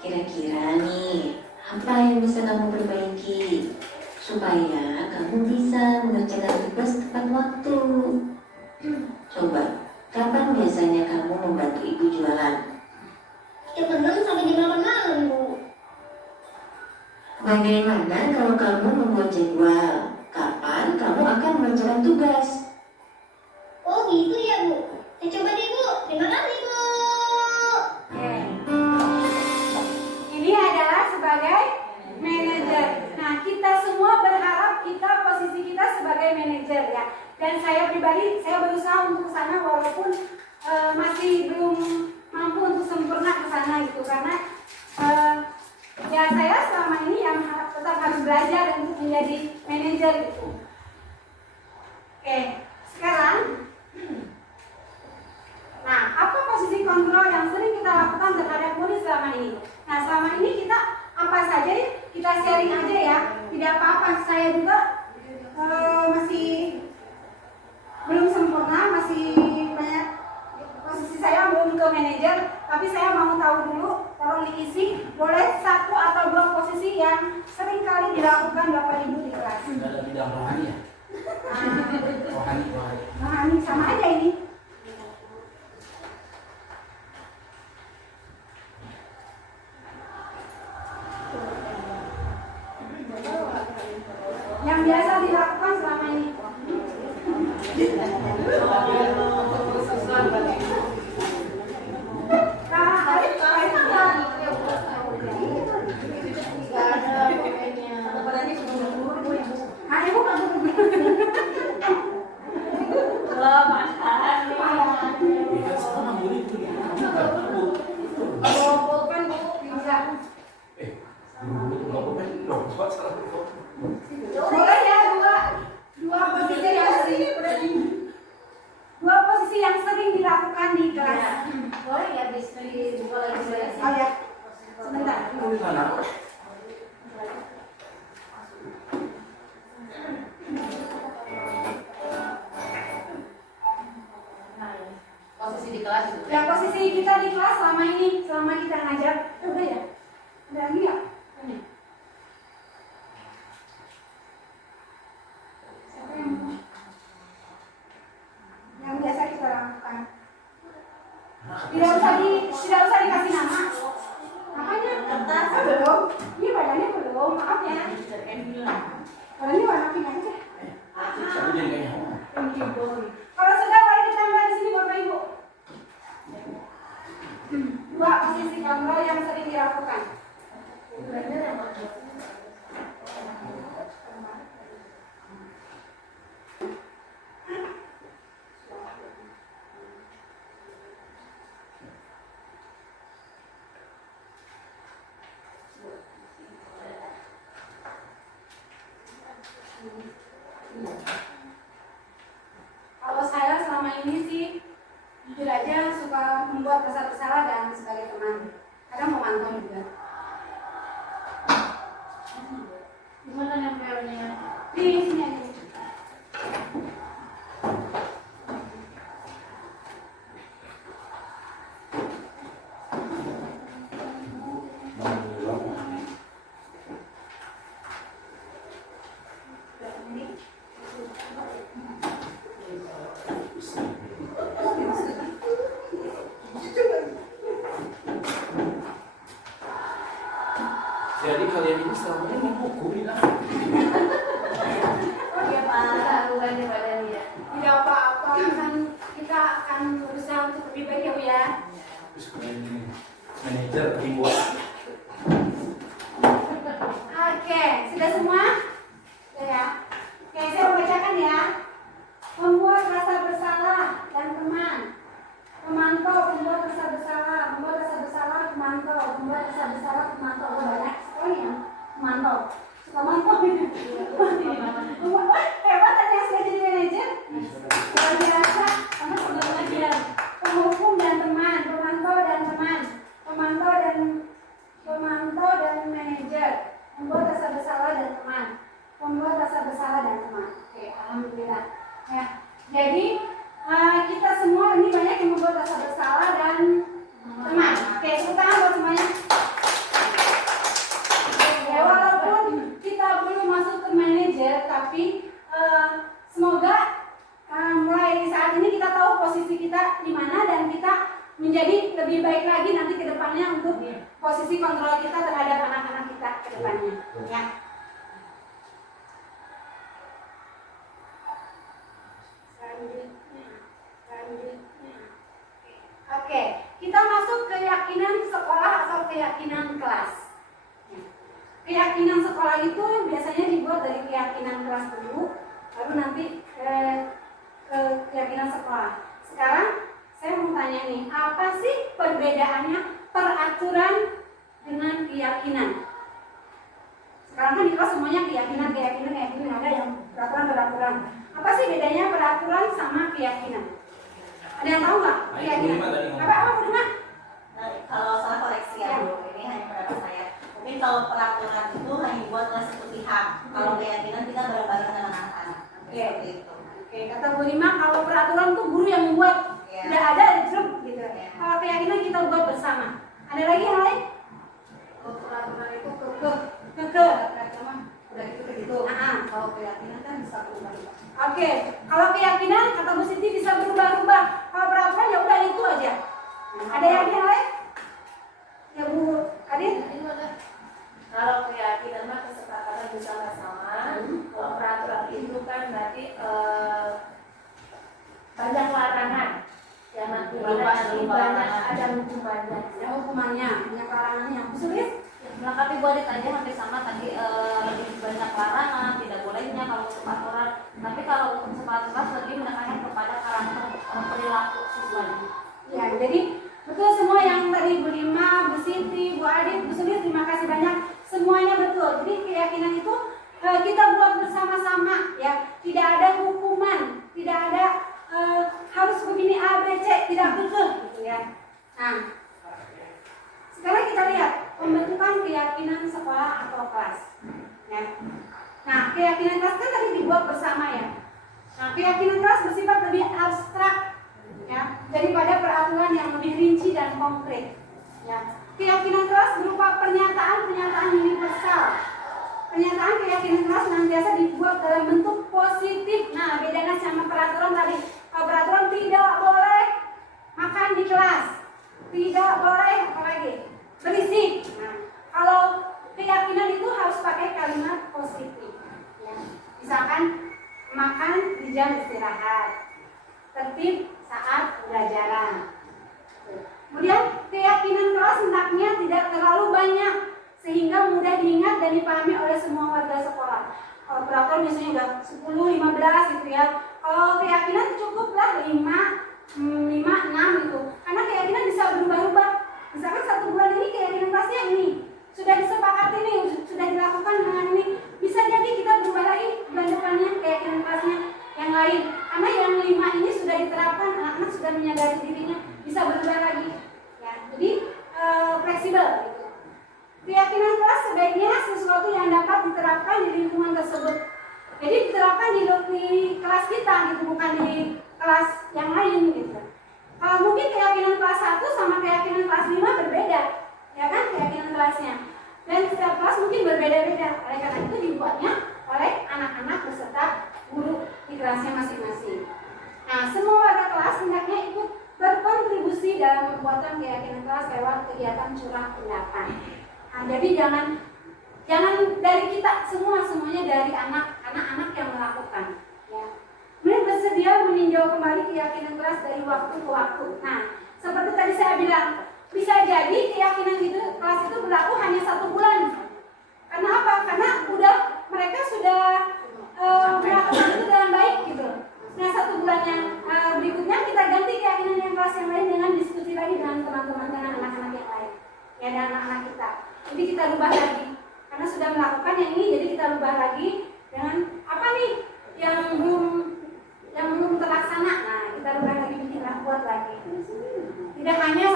Kira-kira nih, apa yang bisa kamu perbaiki supaya kamu bisa mengerjakan tugas tepat waktu? Coba, kapan biasanya kamu membantu ibu jualan? Ya kadang sampai jam 8 malam Bu. Bagaimana kalau kamu membuat jadwal? Kapan kamu akan mengerjakan tugas? Oh gitu ya Bu, saya coba deh Bu, terima kasih Bu. Oke. Ini adalah sebagai manajer. Nah, kita semua berharap posisi kita sebagai manajer ya. Dan saya pribadi, saya berusaha untuk ke sana walaupun masih belum mampu untuk sempurna ke sana gitu. Karena ya saya selama ini yang tetap harus belajar untuk menjadi manajer gitu. Oke, sekarang nah, apa posisi kontrol yang sering kita lakukan terhadap murid selama ini? Nah, selama ini kita apa saja kita sharing aja ya. Tidak apa-apa, saya juga masih belum sempurna, masih banyak posisi saya belum ke manajer, tapi saya mau tahu dulu, tolong diisi, boleh 1 atau 2 posisi yang sering kali dilakukan Bapak Ibu di kelas. Nggak ada bidang rohani ya? Rohani. Nah, ini sama aja ini. Yang biasa dilakukan selama ini. Kita sama murid itu bukan ibu. Guru itu nggak boleh dong, salah itu. Boleh ya dua posisi yang sering. 2 posisi yang sering dilakukan di kelas. Boleh ya dibuka lagi saya. Oh ya, sebentar. Di sana. Posisi di kelas itu. Ya, posisi kita di kelas selama kita ngajar. Udah ya? Ada lagi nggak? Ini. Siapa yang mau? Yang biasa kita lakukan. Tidak usah dikasih nama. Makanya kertas belum. Ini badannya belum. Maaf ya. Kalau ini warna pink aja deh. Tapi jadi kayak Kalau sudah boleh ditambah di sini Bapak Ibu. 2 posisi kontrol yang sering dilakukan. Kalau saya selama ini sih jujur aja suka membuat rasa bersalah dan sebagai teman. Kadang memantau juga. Gimana nempelnya? Di sini aja. Jadi kalian ini selama ini buku bilang. Oh iya Pak, bukannya badan ya. Tidak apa-apa, kan kita akan berusaha untuk lebih baik ya Bu ya. Terus manajer dibuat. Oke, sudah semua? Sudah ya. Oke, saya mau bacakan ya. Membuat rasa bersalah dan Jadi kita semua ini banyak yang membuat rasa bersalah dan teman. Oke, tepuk tangan buat semuanya. Ya, walaupun kita belum masuk ke manajer, tapi semoga mulai saat ini kita tahu posisi kita di mana dan kita menjadi lebih baik lagi nanti ke depannya untuk posisi kontrol kita terhadap anak-anak kita ke depannya. Ya. Oke, kita masuk keyakinan sekolah atau keyakinan kelas. Keyakinan sekolah itu biasanya dibuat dari keyakinan kelas dulu, baru nanti ke keyakinan sekolah. Sekarang saya mau tanya nih, apa sih perbedaannya peraturan dengan keyakinan? Sekarang kan di kelas semuanya keyakinan, ada yang peraturan. Apa sih bedanya peraturan sama keyakinan? Ada yang tahu nggak? Keyakinan. Apa Budima? Nah, kalau salah koreksi ya Bu, ini hanya pendapat saya. Mungkin kalau peraturan itu hanya dibuat oleh satu pihak. Kalau keyakinan kita bareng-bareng dengan anak-anak. Seperti itu. Oke, kata Budima kalau peraturan tuh guru yang membuat. Ya. Udah ada di grup gitu. Ya. Kalau keyakinan kita buat bersama. Ada lagi yang lain? Kalau peraturan itu Keke. udah gitu. Kalau keyakinan kan bisa berubah. Oke, kalau keyakinan kata Bu Siti bisa berubah-ubah. Kalau peraturan ya udah itu aja. Ada yang lain? Ya Bu Adit? Kalau keyakinan mah kesepakatan bersama-sama. Kalau peraturan itu kan berarti banyak larangan. Yang nanti banyak ada hukumannya. Ya hukumannya, banyak larangannya. Bu Sulis? Melengkapi Bu Adit aja hampir sama tadi, lebih banyak larangan, tidak bolehnya kalau untuk aturan. Tapi kalau untuk sekolah kelas lebih menekankan kepada karakter perilaku siswanya. Ya, jadi betul semua yang tadi Bu Lima, Bu Siti, Bu Adit, Bu Sulis, terima kasih banyak. Semuanya betul. Jadi keyakinan itu kita buat bersama-sama, ya. Tidak ada hukuman, tidak ada harus begini A, B, C, tidak betul, gitu ya. Nah, sekarang kita lihat pembentukan keyakinan sekolah atau kelas. Ya. Nah, keyakinan kelas kan tadi dibuat bersama ya. Nah, keyakinan kelas bersifat lebih abstrak ya daripada peraturan yang lebih rinci dan konkret. Ya. Keyakinan kelas berupa pernyataan universal. Pernyataan keyakinan kelas senantiasa dibuat dalam bentuk positif. Nah, bedanya sama peraturan tadi. Kalau peraturan tidak boleh makan di kelas, tidak boleh apalagi berisik. Nah, kalau keyakinan itu harus pakai kalimat positif. Ya. Misalkan makan di jam istirahat, tertib saat pembelajaran. Kemudian keyakinan kelas hendaknya tidak terlalu banyak sehingga mudah diingat dan dipahami oleh semua warga sekolah. Kalau peraturan biasanya udah 10, 15 gitu ya. Kalau keyakinan cukuplah 5, 6 gitu. Karena keyakinan bisa berubah-ubah. Misalkan 1 bulan ini keyakinan kelasnya ini sudah disepakati nih, sudah dilakukan dengan ini. Bisa jadi kita berubah lagi bulan depannya keyakinan kelasnya yang lain. Karena yang 5 ini sudah diterapkan, anak-anak sudah menyadari dirinya, bisa berubah lagi. Ya, jadi fleksibel gitu. Keyakinan kelas sebaiknya sesuatu yang dapat diterapkan di lingkungan tersebut. Jadi diterapkan di kelas kita gitu, bukan di kelas yang lain gitu. Kalau mungkin keyakinan kelas 1 sama keyakinan kelas 5 berbeda, ya kan keyakinan kelasnya. Dan setiap kelas mungkin berbeda-beda. Oleh karena itu dibuatnya oleh anak-anak beserta guru di kelasnya masing-masing. Nah, semua warga kelas hendaknya ikut berkontribusi dalam pembuatan keyakinan kelas lewat kegiatan curah pendapat. Nah, jadi jangan dari kita semuanya dari anak-anak yang melakukan. Ya. Kemudian bersedia meninjau kembali keyakinan kelas dari waktu ke waktu. Nah, seperti tadi saya bilang, bisa jadi keyakinan itu kelas itu berlaku hanya 1 bulan. Karena apa? Karena mereka sudah melakukan itu dengan baik gitu. Nah, 1 bulan yang berikutnya kita ganti keyakinan yang kelas yang lain dengan diskusi lagi dengan teman-teman, dengan anak-anak yang lain, ya, dan anak-anak kita. Jadi kita rubah lagi. Karena sudah melakukan yang ini, jadi kita rubah lagi dengan apa nih yang belum terlaksana. Nah, kita rubah lagi, bikin buat lagi. Tidak hanya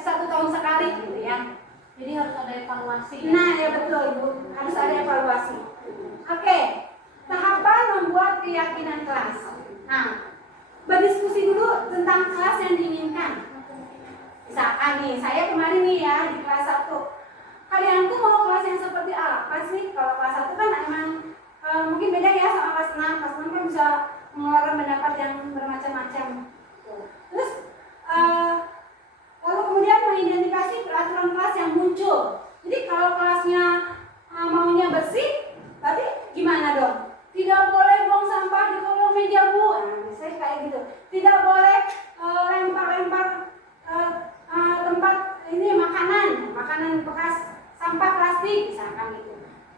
satu tahun sekali gitu ya. Jadi harus ada evaluasi. Nah, ya betul Ibu, harus ada evaluasi. Oke, tahapan membuat keyakinan kelas. Nah, berdiskusi dulu tentang kelas yang diinginkan. Misalkan nih, saya kemarin nih ya di kelas 1. Kalian tuh mau kelas yang seperti apa sih? Kalau kelas 1 kan emang mungkin beda ya sama kelas 6. Kelas 6 kan bisa mengeluarkan pendapat yang bermacam-macam. Terus lalu kemudian mengidentifikasi peraturan kelas yang muncul. Jadi kalau kelasnya maunya bersih, berarti gimana dong? Tidak boleh buang sampah di kolong meja, Bu. Nah, misalnya kayak gitu. Tidak boleh lempar-lempar tempat ini makanan bekas sampah plastik, misalkan gitu.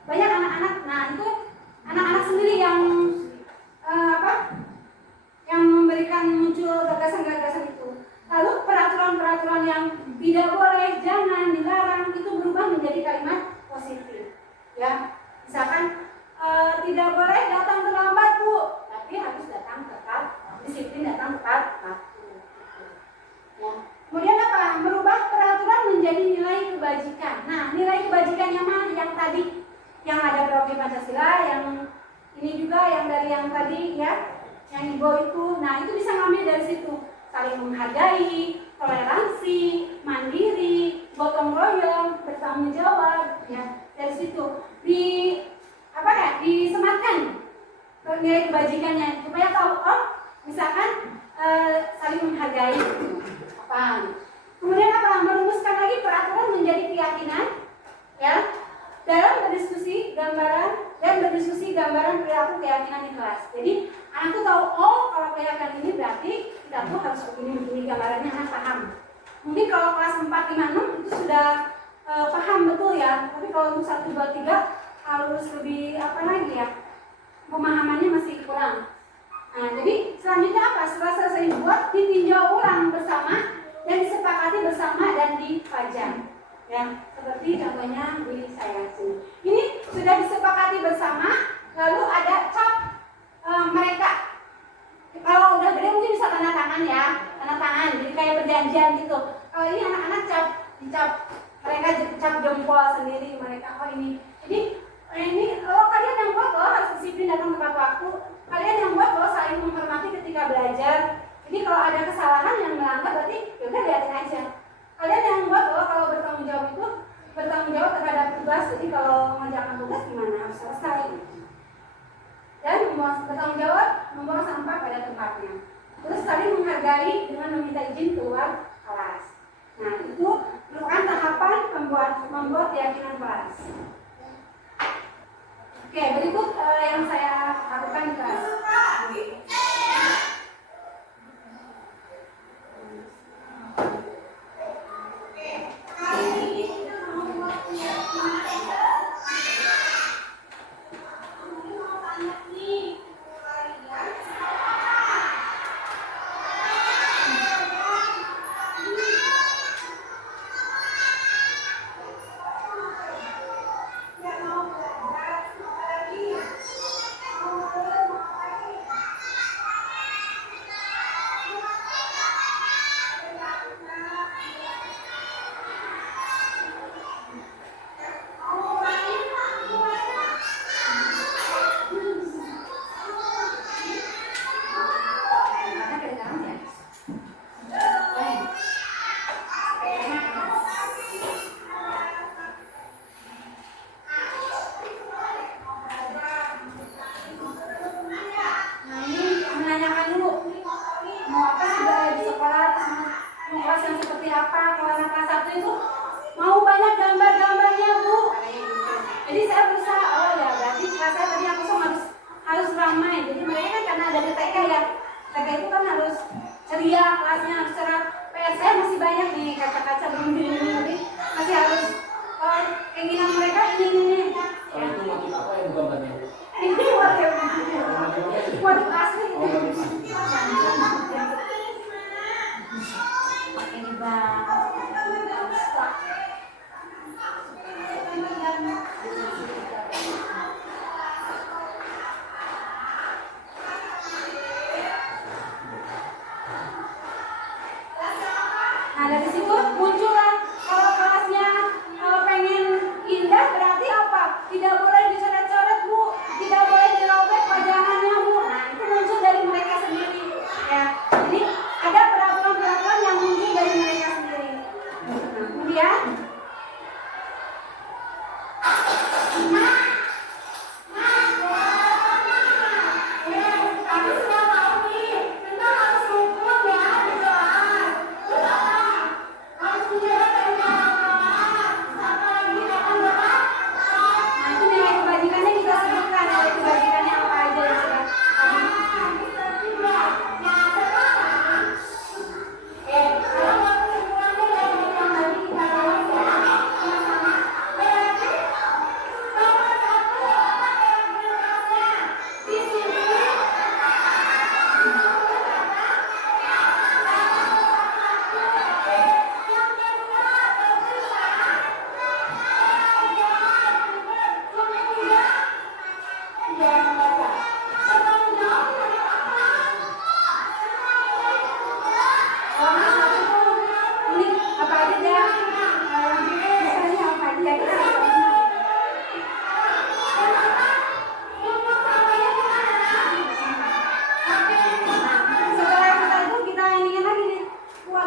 Banyak anak-anak, nah itu anak-anak sendiri yang yang memberikan muncul gagasan-gagasan itu. Lalu peraturan-peraturan yang tidak boleh, jangan, dilarang itu berubah menjadi kalimat positif. Ya, misalkan tidak boleh datang terlambat, Bu, tapi harus datang tepat, disiplin datang tepat waktu. Ya. Kemudian apa? Merubah peraturan menjadi nilai kebajikan. Nah, nilai kebajikan yang mana? Yang tadi, yang ada Program Pancasila, yang ini juga yang dari yang tadi ya, yang Ibu itu. Nah, itu bisa ngambil dari situ. Saling menghargai, toleransi, mandiri, gotong royong, bertanggung jawab, ya dari situ disematkan nilai kebajikannya supaya tahu misalkan saling menghargai apa. Kemudian apa? Merumuskan lagi peraturan menjadi keyakinan, ya dalam berdiskusi gambaran perilaku keyakinan di kelas. Jadi anak tuh tahu kalau keyakinan ini berarti kita tuh harus begini gambarannya, anak paham. Mungkin kalau kelas 4, 5, 6 itu sudah paham betul ya. Tapi kalau untuk 1, 2, 3 harus lebih lagi ya, pemahamannya masih kurang. Nah, jadi selanjutnya apa? Setelah selesai dibuat, ditinjau ulang bersama dan disepakati bersama dan dipajang. Ya, seperti contohnya di saya sini. Ini sudah disepakati bersama, lalu ada cap mereka. Kalau udah gede mungkin bisa tanda tangan ya, tanda tangan. Jadi kayak perjanjian gitu. Kalau ini anak-anak dicap, mereka cap jempol sendiri mereka. Ini. Jadi ini kalau kalian yang buat harus disiplin datang tepat waktu. Kalian yang buat saling menghormati ketika belajar. Jadi kalau ada kesalahan yang melanggar berarti yaudah liatin aja. Kalian yang buat kalau bertanggung jawab itu bertanggung jawab terhadap tugas. Jadi kalau mengerjakan tugas gimana harus selesai. Dan bertanggung jawab membuang sampah pada tempatnya. Terus saling menghargai dengan meminta izin keluar kelas. Nah itu merupakan tahapan membuat keyakinan kelas. Oke, berikut yang saya lakukan di kelas. Nah dari situ muncullah kalau kelasnya pengen indah berarti apa? Tidak boleh dicoret-coret, Bu, tidak boleh dirobek pajangannya, Bu. Nah itu muncul dari mereka sendiri.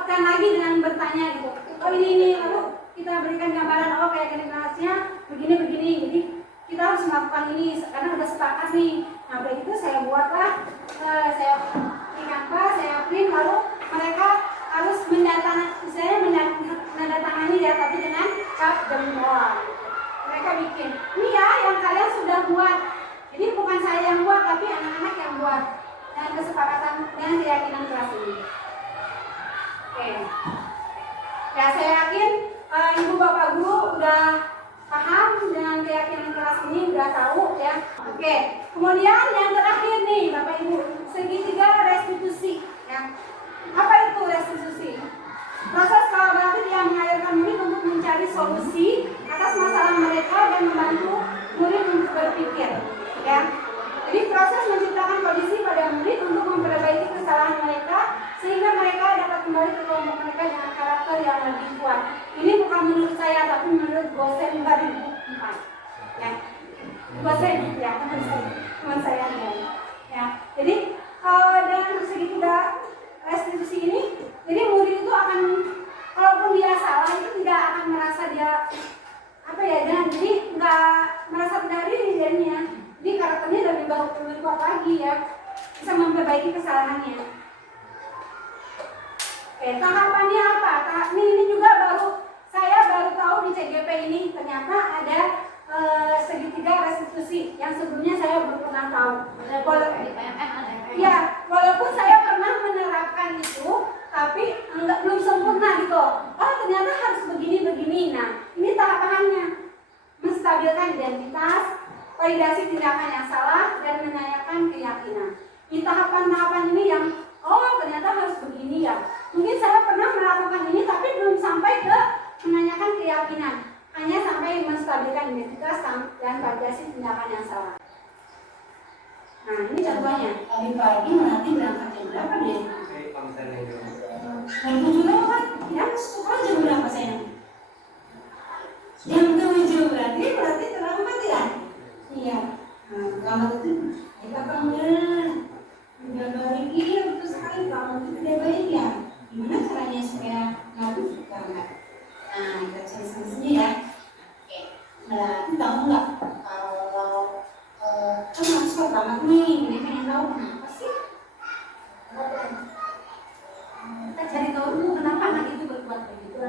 kuatkan lagi dengan bertanya gitu. Oh ini, lalu kita berikan gambaran, oh kayak generasinya begini. Jadi kita harus melakukan ini karena udah sepakat nih. Nah udah gitu saya buatlah, saya di Canva, saya print, lalu mereka harus menandatangani ya, tapi dengan cap jempol. Mereka bikin, ini ya yang kalian sudah buat. Jadi bukan saya yang buat, tapi anak-anak yang buat. Dan kesepakatan dengan keyakinan kelas ini. Oke. Ya saya yakin ibu bapak guru udah paham dengan keyakinan kelas ini, udah tahu ya. Oke. Kemudian yang terakhir nih bapak ibu, segitiga restitusi. Ya. Apa itu restitusi? Proses kolaboratif yang mengajarkan murid untuk mencari solusi atas masalah mereka dan membantu murid untuk berpikir. Ya. Jadi proses menciptakan kondisi pada murid untuk memperbaiki kesalahan mereka sehingga mereka dapat kembali ke kelompok mereka dengan karakter yang lebih kuat. Ini bukan menurut saya, tapi menurut Gosen 2004. Ya. Gosen, ya teman saya ya. Jadi dengan segitiga restitusi ini, jadi murid itu akan, kalaupun dia salah itu tidak akan merasa dia jadi nggak merasa rendah diri jadinya. Jadi karakternya lebih kuat lagi ya, bisa memperbaiki kesalahannya. Oke, tahapannya apa? Ini juga saya baru tahu di CGP ini ternyata ada segitiga restitusi yang sebelumnya saya belum pernah tahu. Walaupun saya pernah menerapkan itu, tapi belum sempurna gitu. Oh ternyata harus begini. Nah ini tahapannya, menstabilkan identitas, validasi tindakan yang salah, dan menanyakan keyakinan. Di tahapan-tahapan ini yang ternyata harus begini ya. Mungkin saya pernah melakukan ini tapi belum sampai ke menanyakan keyakinan, hanya sampai menstabilkan identitas dan validasi tindakan yang salah. Nah ini contohnya. Tadi pagi nanti berangkat jam berapa deh? Jam 7 lewat. Ya sekolah jam berapa sayang? Jam 7 berarti terlambat ya? Iya. Nah terlambat itu kita panggil udah balikin terus sekali kamu itu tidak baik ya. Gimana caranya supaya nggak terlambat? Nah kita cari solusinya ya. Oke. Nah kamu nggak kalau kan harus terlambat nih, ini pengen tahu kenapa sih? Kita cari tahu dulu kenapa anak itu berbuat begitu.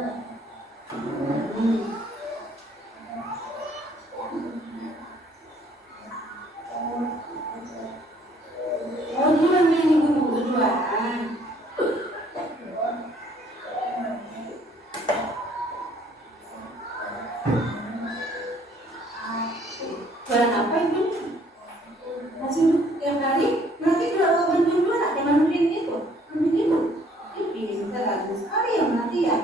Oh, dia main ibu berduaan. Buat apa ibu? Masih tiap hari? Nanti kalau bantuin dulu nak, jangan nungguin itu. Nungguin itu. Ini kita bagus sekali ya nanti ya.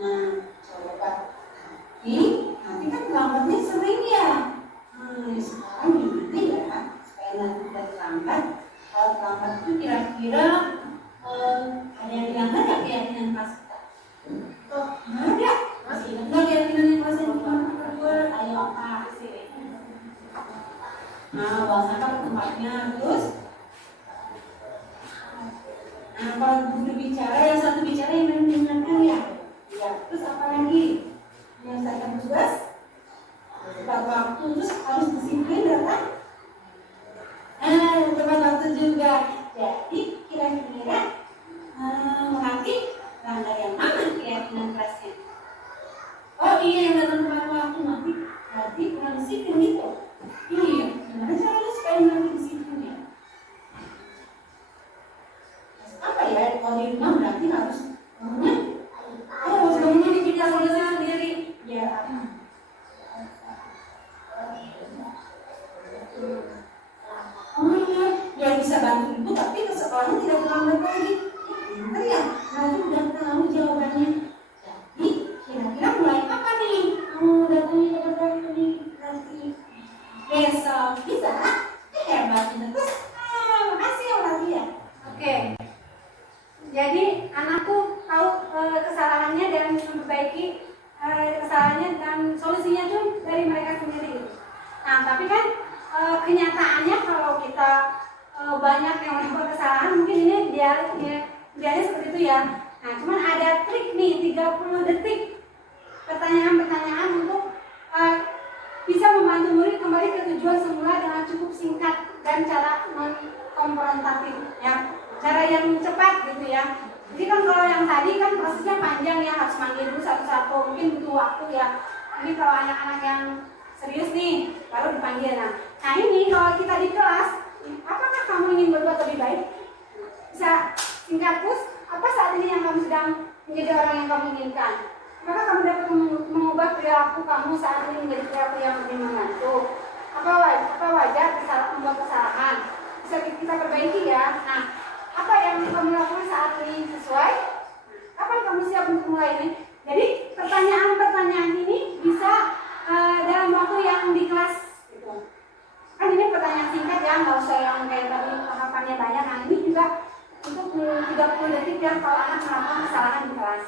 Nah, coba. Ini nanti kan terlambatnya sering ya. Sekarang gimana ya? Supaya nanti tidak terlambat. Kalau terlambat itu kira-kira ada yang dilanggar ya keyakinan kelas kita? Oh, ada. Masih ingat nggak keyakinan kelas yang kita? Ayo apa sih? Nah, buang sampah ke tempatnya terus. Nah, kalau guru bicara, yang satu bicara yang mendengarkan ya. Ya, terus apa lagi? Menyelesaikan tugas. Tepat waktu, terus harus disiplin datang. Tepat waktu juga. Jadi kira-kira Hati langgar yang mana keyakinan kelasnya? Oh iya, yang datang tepat waktu nanti berarti kurang disiplin gitu. Iya, gimana caranya supaya nanti disiplin ya? Apa ya, kalau di rumah berarti harus bangunnya di bidang sendiri. Ya. Oh iya, biar bisa bantu ibu tapi ke sekolahnya tidak terlambat lagi. Pintar ya, nanti udah tahu jawabannya. Jadi kira-kira mulai kapan nih? Datangnya dapat waktu nih nanti besok bisa? Hebat itu. Terus, makasih ya Mbak Tia. Oke. Jadi anakku tahu kesalahannya dan memperbaiki kesalahannya dan solusinya tuh dari mereka sendiri. Nah tapi kan kenyataannya kalau kita banyak yang melakukan kesalahan mungkin ini dia seperti itu ya. Nah, cuman ada trik nih 30 detik pertanyaan-pertanyaan untuk bisa membantu murid kembali ke tujuan semula dengan cukup singkat dan cara non-konfrontatif ya. Cara yang cepat gitu ya. Jadi kan kalau yang tadi kan prosesnya panjang ya, harus manggil dulu satu-satu, mungkin butuh waktu ya. Ini kalau anak-anak yang serius nih baru dipanggil. Nah ini kalau kita di kelas, apakah kamu ingin berbuat lebih baik? Bisa singkat terus, apa saat ini yang kamu sedang menjadi orang yang kamu inginkan? Maka kamu dapat mengubah perilaku kamu saat ini menjadi perilaku yang lebih membantu. Apa wajar membuat kesalahan? Bisa kita perbaiki ya. Nah, apa yang kamu lakukan saat ini sesuai? Kapan kamu siap untuk mulai ini? Jadi pertanyaan-pertanyaan ini bisa dalam waktu yang di kelas gitu. Kan ini pertanyaan singkat ya, nggak usah yang kayak tadi tahapannya banyak. Nah ini juga untuk 30 detik ya kalau anak melakukan kesalahan di kelas.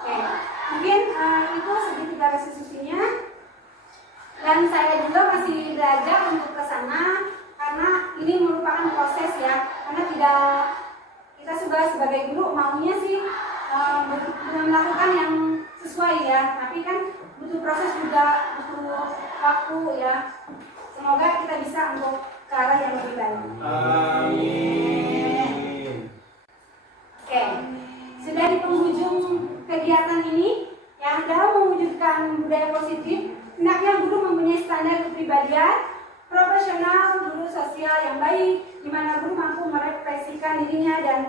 Nah, oke, mungkin itu sedikit restitusinya. Dan saya juga masih belajar untuk ke sana karena ini merupakan proses ya. Karena kita sebagai guru maunya sih melakukan yang sesuai ya, tapi kan butuh proses juga, butuh waktu ya. Semoga kita bisa untuk ke arah yang lebih baik. Amin. Oke, sudah di penghujung kegiatan ini yang dalam mewujudkan budaya positif, hendaknya guru mempunyai standar kepribadian profesional, guru sosial yang baik, di mana guru mampu merefleksikan dirinya dan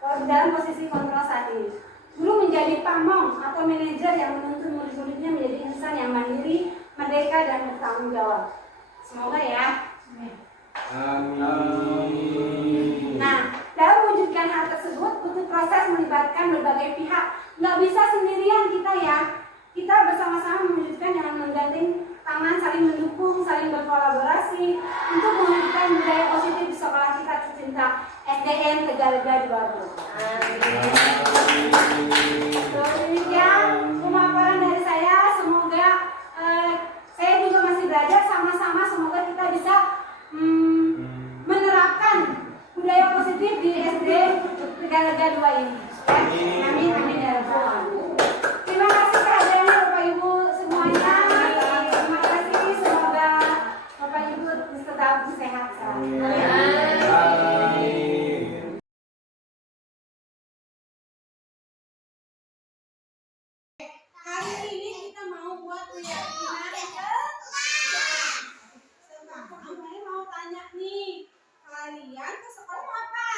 dalam posisi kontrol saat ini. Guru menjadi pamong atau manajer yang menuntun murid-muridnya menjadi insan yang mandiri, merdeka dan bertanggung jawab. Semoga ya. Amin. Nah, dalam mewujudkan hal tersebut butuh proses melibatkan berbagai pihak. Nggak bisa sendirian kita ya. Kita bersama-sama mewujudkan dengan menggandeng tangan, saling mendukung, saling berkolaborasi untuk mewujudkan budaya positif di sekolah kita tercinta SDN Tegalega 20. Demikian pemaparan dari saya. Semoga saya juga masih belajar sama-sama. Semoga kita bisa menerapkan budaya positif di SD Tegalega 2 ini. Amin, amin ya rabbal alamin. Terima kasih kehadirannya Bapak Ibu semuanya. Terima kasih, semoga Bapak Ibu tetap sehat selalu. Hari ini kita mau buat keyakinan Saya mau tanya nih, kalian ke sekolah mau apa?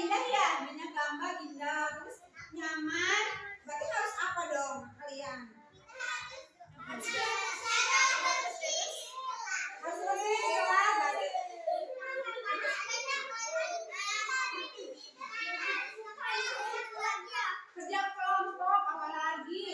indah ya, minyak gambar indah, terus nyaman. Berarti harus apa dong kalian? Harus bersih ya, berarti kerja kelompok apalagi.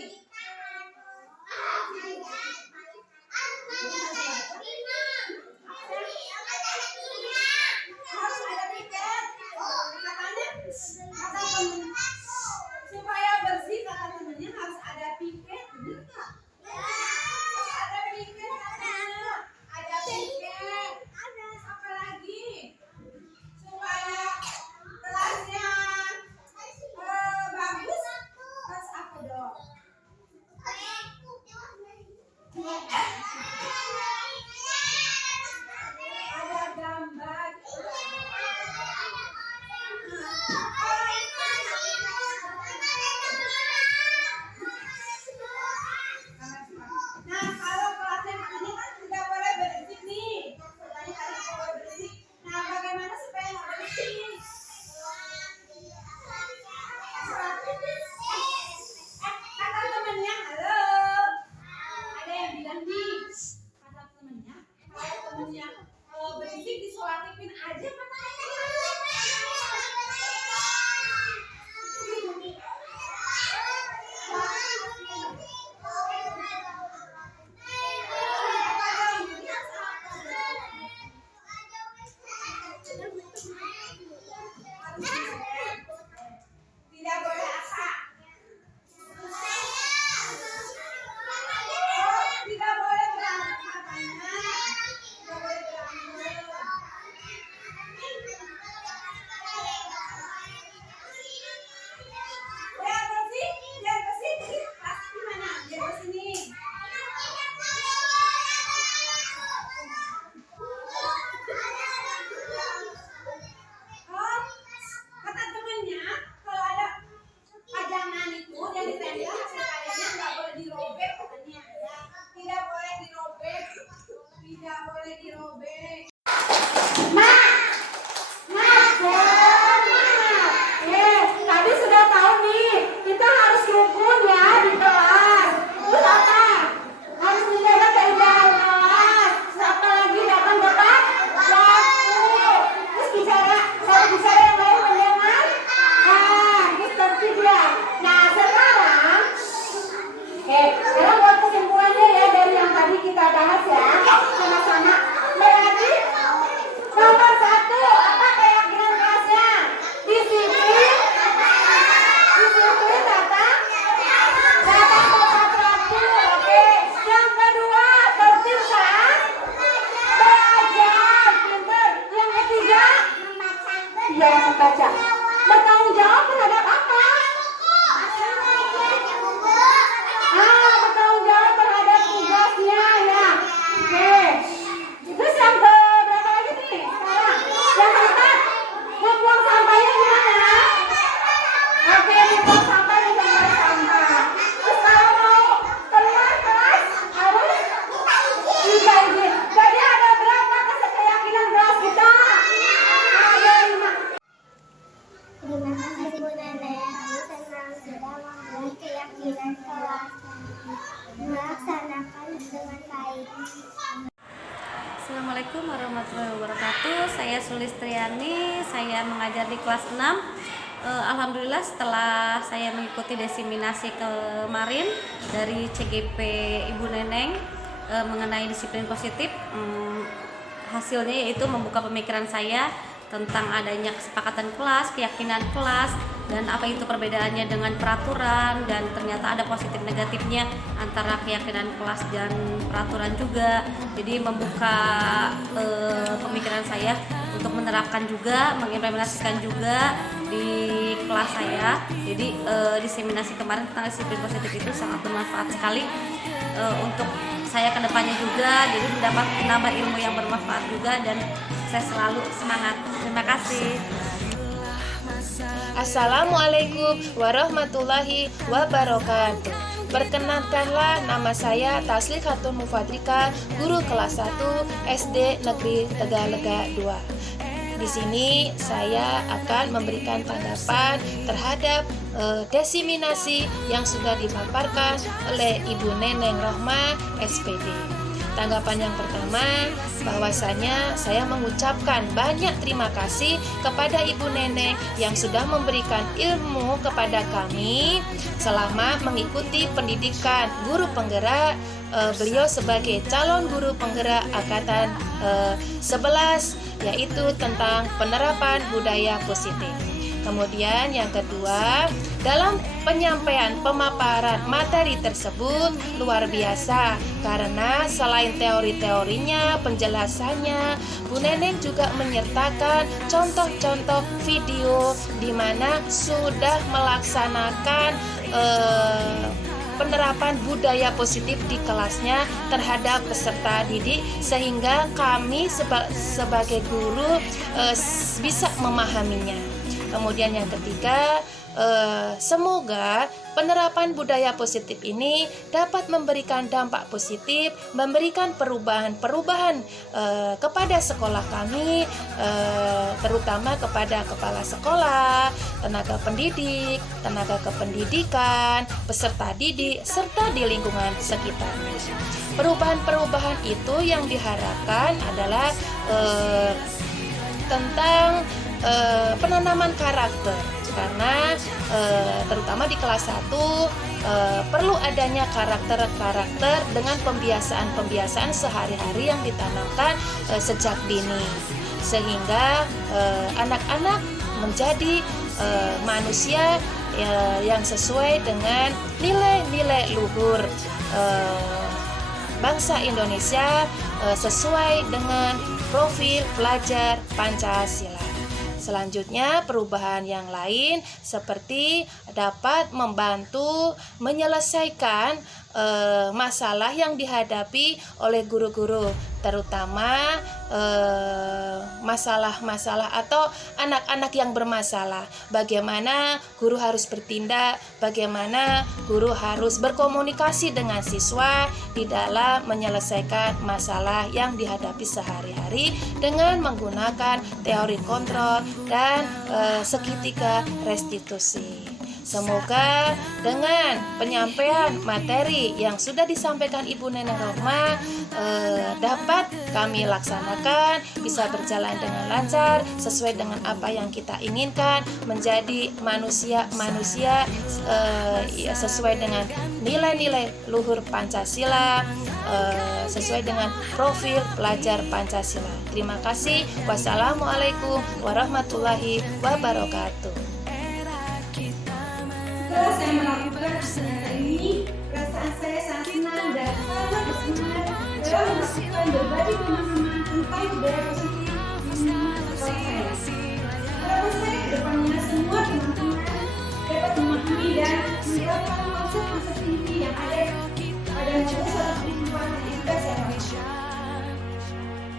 Harus ada piket. Katanya kata temen supaya bersih, kata temennya harus ada piket, bener nggak? Harus ada piket katanya. Ada piket. Apa lagi? Supaya kelasnya bagus. Harus apa dong? Ada gambar. Nah, kalau kelasnya katanya kan tidak boleh berisik nih. Katanya tadi boleh berisik. Nah, bagaimana supaya nggak berisik? Kata temennya, halo. Ada yang bilang nih, kata temennya, kalau temennya berisik disolatifin aja katanya. Tidak boleh asa. Tidak boleh berantem katanya. Tidak boleh berantem. Biar bersih. Jadi plastik gimana? Biar bersih nih. Oh, kata temennya kalau ada pajangan itu yang ditempel hasil karyanya nggak boleh dirobek katanya. Tidak boleh dirobek. Tidak boleh dirobek. Tadi sudah tahu nih, kita harus rukun ya di kelas. Terus apa? Harus menjaga keindahan kelas. Apa lagi datang tepat waktu. Terus bicara yang lain mendengar. Terus tertib ya. Nah sekarang buat kesimpulannya ya dari yang tadi kita bahas ya sama-sama. Berarti nomor 1 apa keyakinan kelasnya? Disiplin datang tepat waktu. Oke. Yang kedua tertib saat belajar, pintar. Yang ketiga membaca. Bertanggung jawab terhadap apa? Bertanggung jawab terhadap tugasnya ya. Oke. Terus yang berapa lagi nih sekarang? Yang keempat, membuang sampahnya gimana? Oke, membuang sampah di tempat sampah. Terus kalau mau keluar kelas harus juga izin. Jadi ada berapa keyakinan kelas kita? Ada 5. Terima kasih Bu Nenek. Kami senang sudah membuat keyakinan kelas melaksanakan dengan baik. Assalamualaikum warahmatullahi wabarakatuh. Saya Sulistriani, saya mengajar di kelas 6. Alhamdulillah setelah saya mengikuti desiminasi kemarin dari CGP Ibu Neneng mengenai disiplin positif, hasilnya yaitu membuka pemikiran saya tentang adanya kesepakatan kelas, keyakinan kelas, dan apa itu perbedaannya dengan peraturan, dan ternyata ada positif negatifnya antara keyakinan kelas dan peraturan juga. Jadi membuka pemikiran saya untuk menerapkan juga, mengimplementasikan juga di kelas saya. Jadi diseminasi kemarin tentang disiplin positif itu sangat bermanfaat sekali untuk saya ke depannya juga, jadi mendapat menambah ilmu yang bermanfaat juga, dan saya selalu semangat. Terima kasih. Assalamualaikum warahmatullahi wabarakatuh. Perkenalkanlah, nama saya Tasli Khatun Mufadrika, guru kelas 1 SD Negeri Tegalega 2. di sini saya akan memberikan tanggapan terhadap diseminasi yang sudah dipaparkan oleh Ibu Neneng Rohma SPD. Tanggapan yang pertama, bahwasanya saya mengucapkan banyak terima kasih kepada Ibu Neneng yang sudah memberikan ilmu kepada kami selama mengikuti pendidikan guru penggerak. Beliau sebagai calon guru penggerak angkatan 11, yaitu tentang penerapan budaya positif. Kemudian yang kedua, dalam penyampaian pemaparan materi tersebut luar biasa karena selain teori-teorinya, penjelasannya, Bu Neneng juga menyertakan contoh-contoh video di mana sudah melaksanakan penerapan budaya positif di kelasnya terhadap peserta didik, sehingga kami sebagai guru bisa memahaminya. Kemudian yang ketiga, semoga penerapan budaya positif ini dapat memberikan dampak positif, memberikan perubahan kepada sekolah kami, terutama kepada kepala sekolah, tenaga pendidik, tenaga kependidikan, peserta didik, serta di lingkungan sekitarnya. Perubahan-perubahan itu yang diharapkan adalah tentang penanaman karakter, karena terutama di kelas 1 perlu adanya karakter-karakter dengan pembiasaan sehari-hari yang ditanamkan sejak dini, sehingga anak-anak menjadi manusia yang sesuai dengan nilai-nilai luhur bangsa Indonesia, sesuai dengan profil pelajar Pancasila. Selanjutnya, perubahan yang lain seperti dapat membantu menyelesaikan masalah yang dihadapi oleh guru-guru, terutama masalah-masalah atau anak-anak yang bermasalah. Bagaimana guru harus bertindak, bagaimana guru harus berkomunikasi dengan siswa di dalam menyelesaikan masalah yang dihadapi sehari-hari dengan menggunakan teori kontrol dan seketika restitusi. Semoga dengan penyampaian materi yang sudah disampaikan Ibu Neneng Rohma dapat kami laksanakan, bisa berjalan dengan lancar sesuai dengan apa yang kita inginkan, menjadi manusia-manusia sesuai dengan nilai-nilai luhur Pancasila, sesuai dengan profil pelajar Pancasila. Terima kasih. Wassalamualaikum warahmatullahi wabarakatuh. Setelah saya melakukan acara ini, perasaan saya sangat senang dan sangat bersemangat dalam melakukan berbagai pemahaman tentang budaya positif di sekolah saya. Harapan saya ke depannya semua teman-teman dapat memahami dan menerapkan konsep-konsep inti yang ada pada modul pendidikan yang saya lakukan.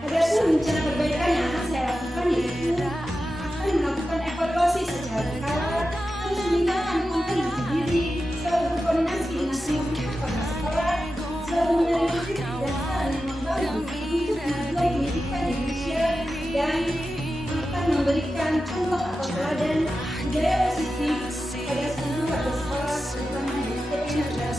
Adapun rencana perbaikan yang akan saya lakukan yaitu akan melakukan evaluasi secara berkala, terus meningkatkan konten diri, selalu berkoordinasi dengan seluruh kepala sekolah, selalu menyelidiki dan saling membangun untuk kemajuan pendidikan Indonesia, dan akan memberikan contoh atau teladan budaya positif pada seluruh warga sekolah, terutama di STM dan